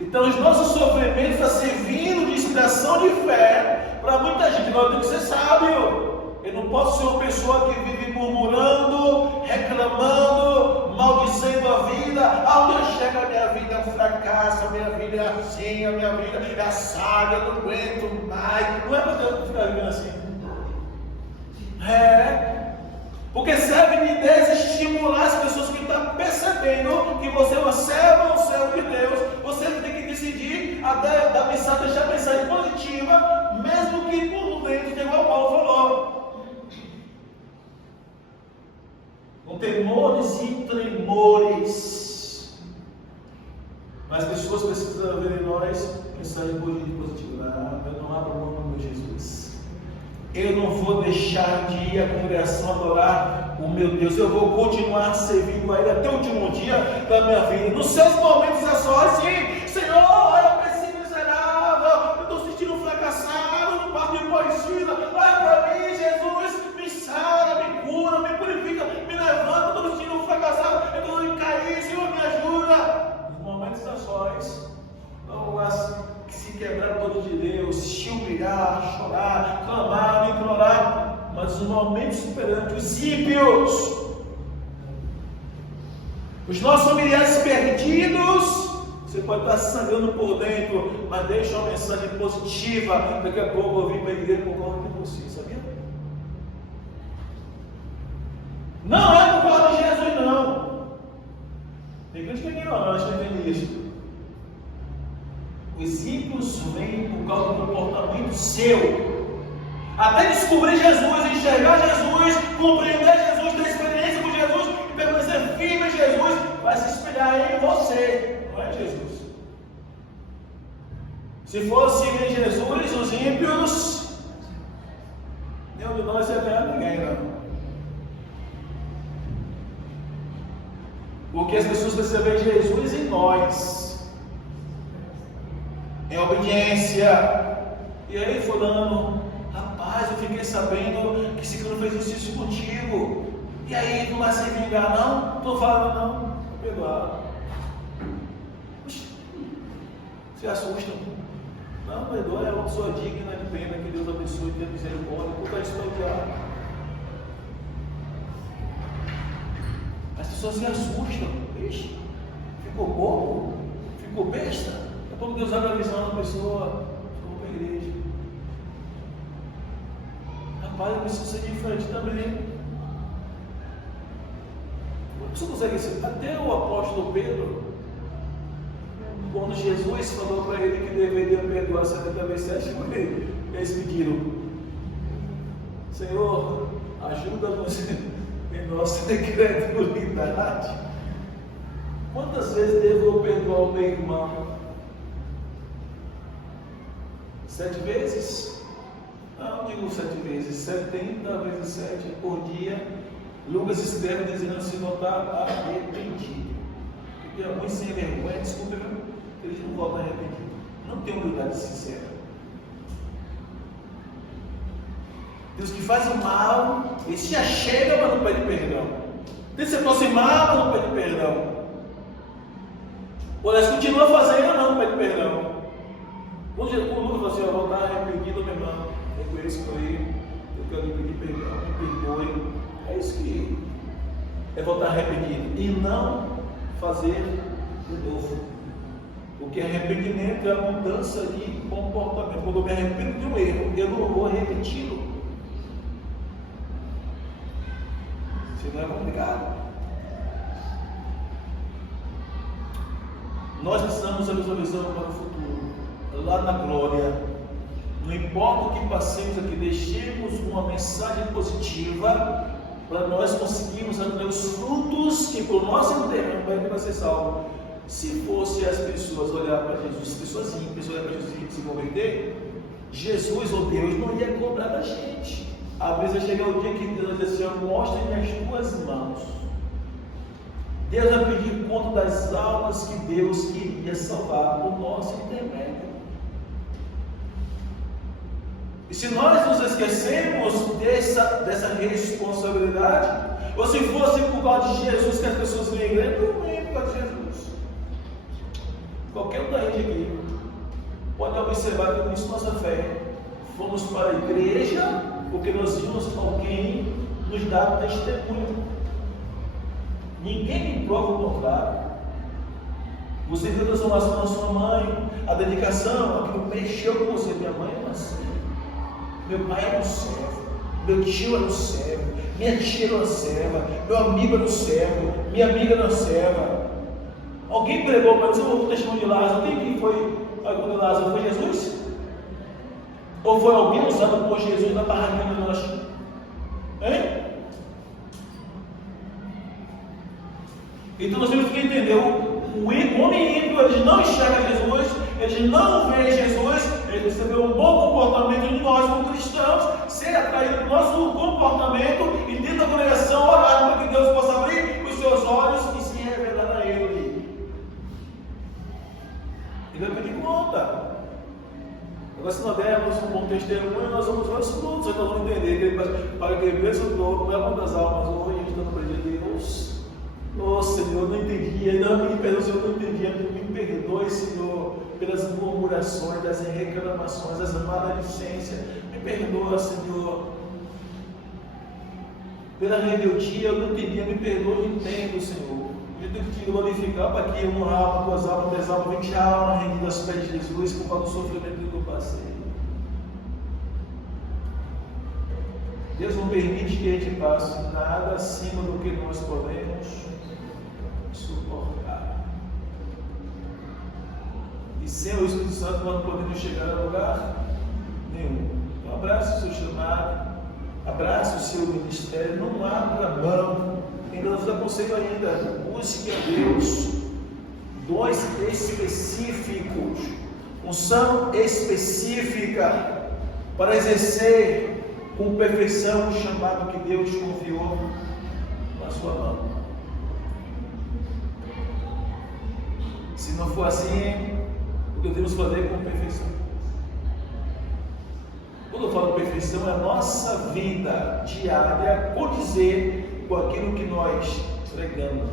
Então os nossos sofrimentos estão servindo de inspiração de fé para muita gente. Nós temos que ser sábio. Eu não posso ser uma pessoa que vive murmurando, reclamando, maldizendo a vida. Aonde chega a minha vida é um fracasso, a minha vida é assim, a minha vida é assada, eu não aguento mais. Não é para Deus ficar vivendo assim. Porque serve de desestimular as pessoas que estão percebendo que você é uma serva, um servo de Deus. Você tem que decidir a mensagem, deixar a mensagem positiva, mesmo que por dentro, igual Paulo falou. Com temores e tremores. Mas as pessoas precisam ver em nós mensagem positiva. Eu não abro mão do meu Jesus. Eu não vou deixar de ir à congregação adorar o meu Deus. Eu vou continuar servindo a Ele até o último dia da minha vida. Nos seus momentos é só assim: Senhor, eu preciso miserável, eu estou sentindo fracassado, não paro de poesia. Olha para mim, Jesus, me sara, me cura, me purifica, me levanta. Eu estou me sentindo fracassado, eu estou em cair, Senhor, me ajuda. Nos momentos a sós, não se quebrar todo de Deus, se humilhar, chorar, clamar, implorar, mas os momentos perante os ímpios, os nossos familiares perdidos, você pode estar sangrando por dentro, mas deixa uma mensagem positiva. Daqui a pouco eu vim para a igreja por causa de você, sabia? Não é por causa de Jesus, não. Tem gente que é ignorante, não entende isso. Os ímpios vêm por causa do comportamento seu. Até descobrir Jesus, enxergar Jesus, compreender Jesus, ter experiência com Jesus e permanecer firme em Jesus, vai se espelhar em você, não é Jesus. Se fosse em Jesus, os ímpios, nenhum de nós ia ganhar ninguém, não. Porque as pessoas precisam ver Jesus em nós. Em obediência. E aí fulano, rapaz, eu fiquei sabendo que Ciclano fez justiça contigo. E aí, não vai se vingar não? Estou falando não, vou perdoar. Se assustam. Não, perdoa, é uma pessoa digna de pena, que Deus abençoe, tenha misericórdia. Por isso vai odiar. As pessoas se assustam. Ixi, ficou bobo? Ficou besta? Como Deus abre a visão da pessoa, ficou para a igreja. Rapaz, eu preciso ser diferente também. Você consegue ser? Até o apóstolo Pedro, quando Jesus falou para ele que deveria perdoar 70 vezes 7, eles pediram: Senhor, Ajuda-nos em nossa incredulidade. Quantas vezes devo eu perdoar o meu irmão? 7 vezes? Não digo 7 vezes, 70 vezes 7 por dia. Lucas escreve dizendo se não está arrependido. Porque alguns sem vergonha, desculpa, eles não voltam arrependido. Não tem humildade sincera. Deus que faz o mal, ele se achega, mas não pede perdão. Ele se aproximar, mas não pede perdão. Ou eles continuam fazendo, mas não pede perdão. Quando o Lucas falou assim, eu vou estar arrependido, meu irmão, reconheço que eu quero lhe pedir perdão, me perdoe. É isso que é voltar arrependido. E não fazer de novo. Porque arrependimento é a mudança de comportamento. Quando eu me arrependo de um erro, eu não vou repeti-lo. Senão é complicado. Nós precisamos da visualização para o futuro. Lá na glória. Não importa o que passemos aqui, deixemos uma mensagem positiva para nós conseguirmos ter os frutos que por nosso intermédio vai ser salvo. Se fosse as pessoas olhar para Jesus, as pessoas ímpias olhar para Jesus e se converter, Jesus ou Deus não ia cobrar da gente. Às vezes vai chegar o dia que Deus vai dizer assim, mostre-me as tuas mãos. Deus vai pedir conta das almas que Deus queria salvar por nosso intermédio. E se nós nos esquecemos dessa responsabilidade, ou se fosse por causa de Jesus que as pessoas vêm à igreja, não é por causa de Jesus. Qualquer um da gente aqui pode observar que com isso nossa fé fomos para a igreja porque nós vimos alguém nos dar testemunho. Ninguém me prova o contrário. Você viu a transformação da sua mãe, a dedicação, aquilo mexeu com você. Minha mãe é assim. Meu pai era um servo, meu tio era um servo, minha tia era uma serva, meu amigo era um servo, minha amiga era uma serva. Alguém pregou para você o testemunho de Lázaro? Quem foi algum de Lázaro? Foi Jesus? Ou foi alguém usado por Jesus na barraquinha do lanche? Hein? Então nós temos que entender, o homem ímpio, eles não enxergam Jesus, eles não veem Jesus, eles recebem um bom comportamento de nós como cristãos, ser atraído pelo nosso comportamento e dentro da congregação orar para que Deus possa abrir os seus olhos e se revelar a Ele. Ele vai pedir conta. Agora, se nós dermos um bom testemunho, nós vamos ver os frutos, nós vamos entender que ele, para que ele pense o todo, não é quantas almas hoje a gente está no prejuízo de Deus. Oh Senhor, não entendia, não me perdoe, Senhor, não entendia, me perdoe, Senhor, pelas murmurações, das reclamações, das maledicências, me perdoa, Senhor, pela rebeldia, eu não entendia, me perdoa, eu entendo, Senhor, eu tenho que te glorificar para que uma alma, 2 almas, 10 almas, 20 almas rendidas aos pés de Jesus por causa do sofrimento que eu passei. Deus não permite que a gente passe nada acima do que nós podemos suportar. E sem o Espírito Santo nós não podemos chegar a lugar nenhum. Então abrace o seu chamado, abrace o seu ministério, não abra mão. Ainda nos aconselho ainda, busque a Deus, dons específicos, unção específica para exercer com perfeição o chamado que Deus confiou na sua mão. Se não for assim, o que devemos fazer é com perfeição. Quando eu falo perfeição, é a nossa vida diária condizer com aquilo que nós pregamos.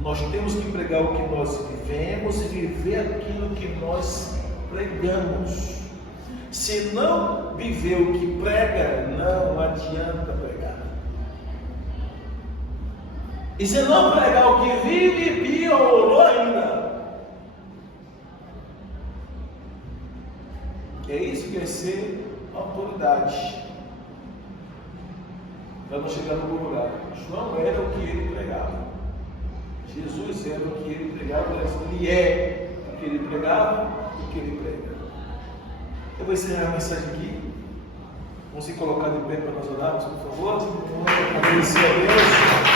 Nós temos que pregar o que nós vivemos e viver aquilo que nós pregamos. Se não viver o que prega, não adianta pregar. E se não pregar o que vive, piorou ainda. É isso que é ser autoridade. Para não chegar no lugar. João era o que ele pregava. Jesus era o que ele pregava. Ele é o que ele pregava e o que ele prega. Eu vou encerrar a mensagem aqui. Vamos se colocar de pé para nós orarmos, por favor. Agradecer a Deus.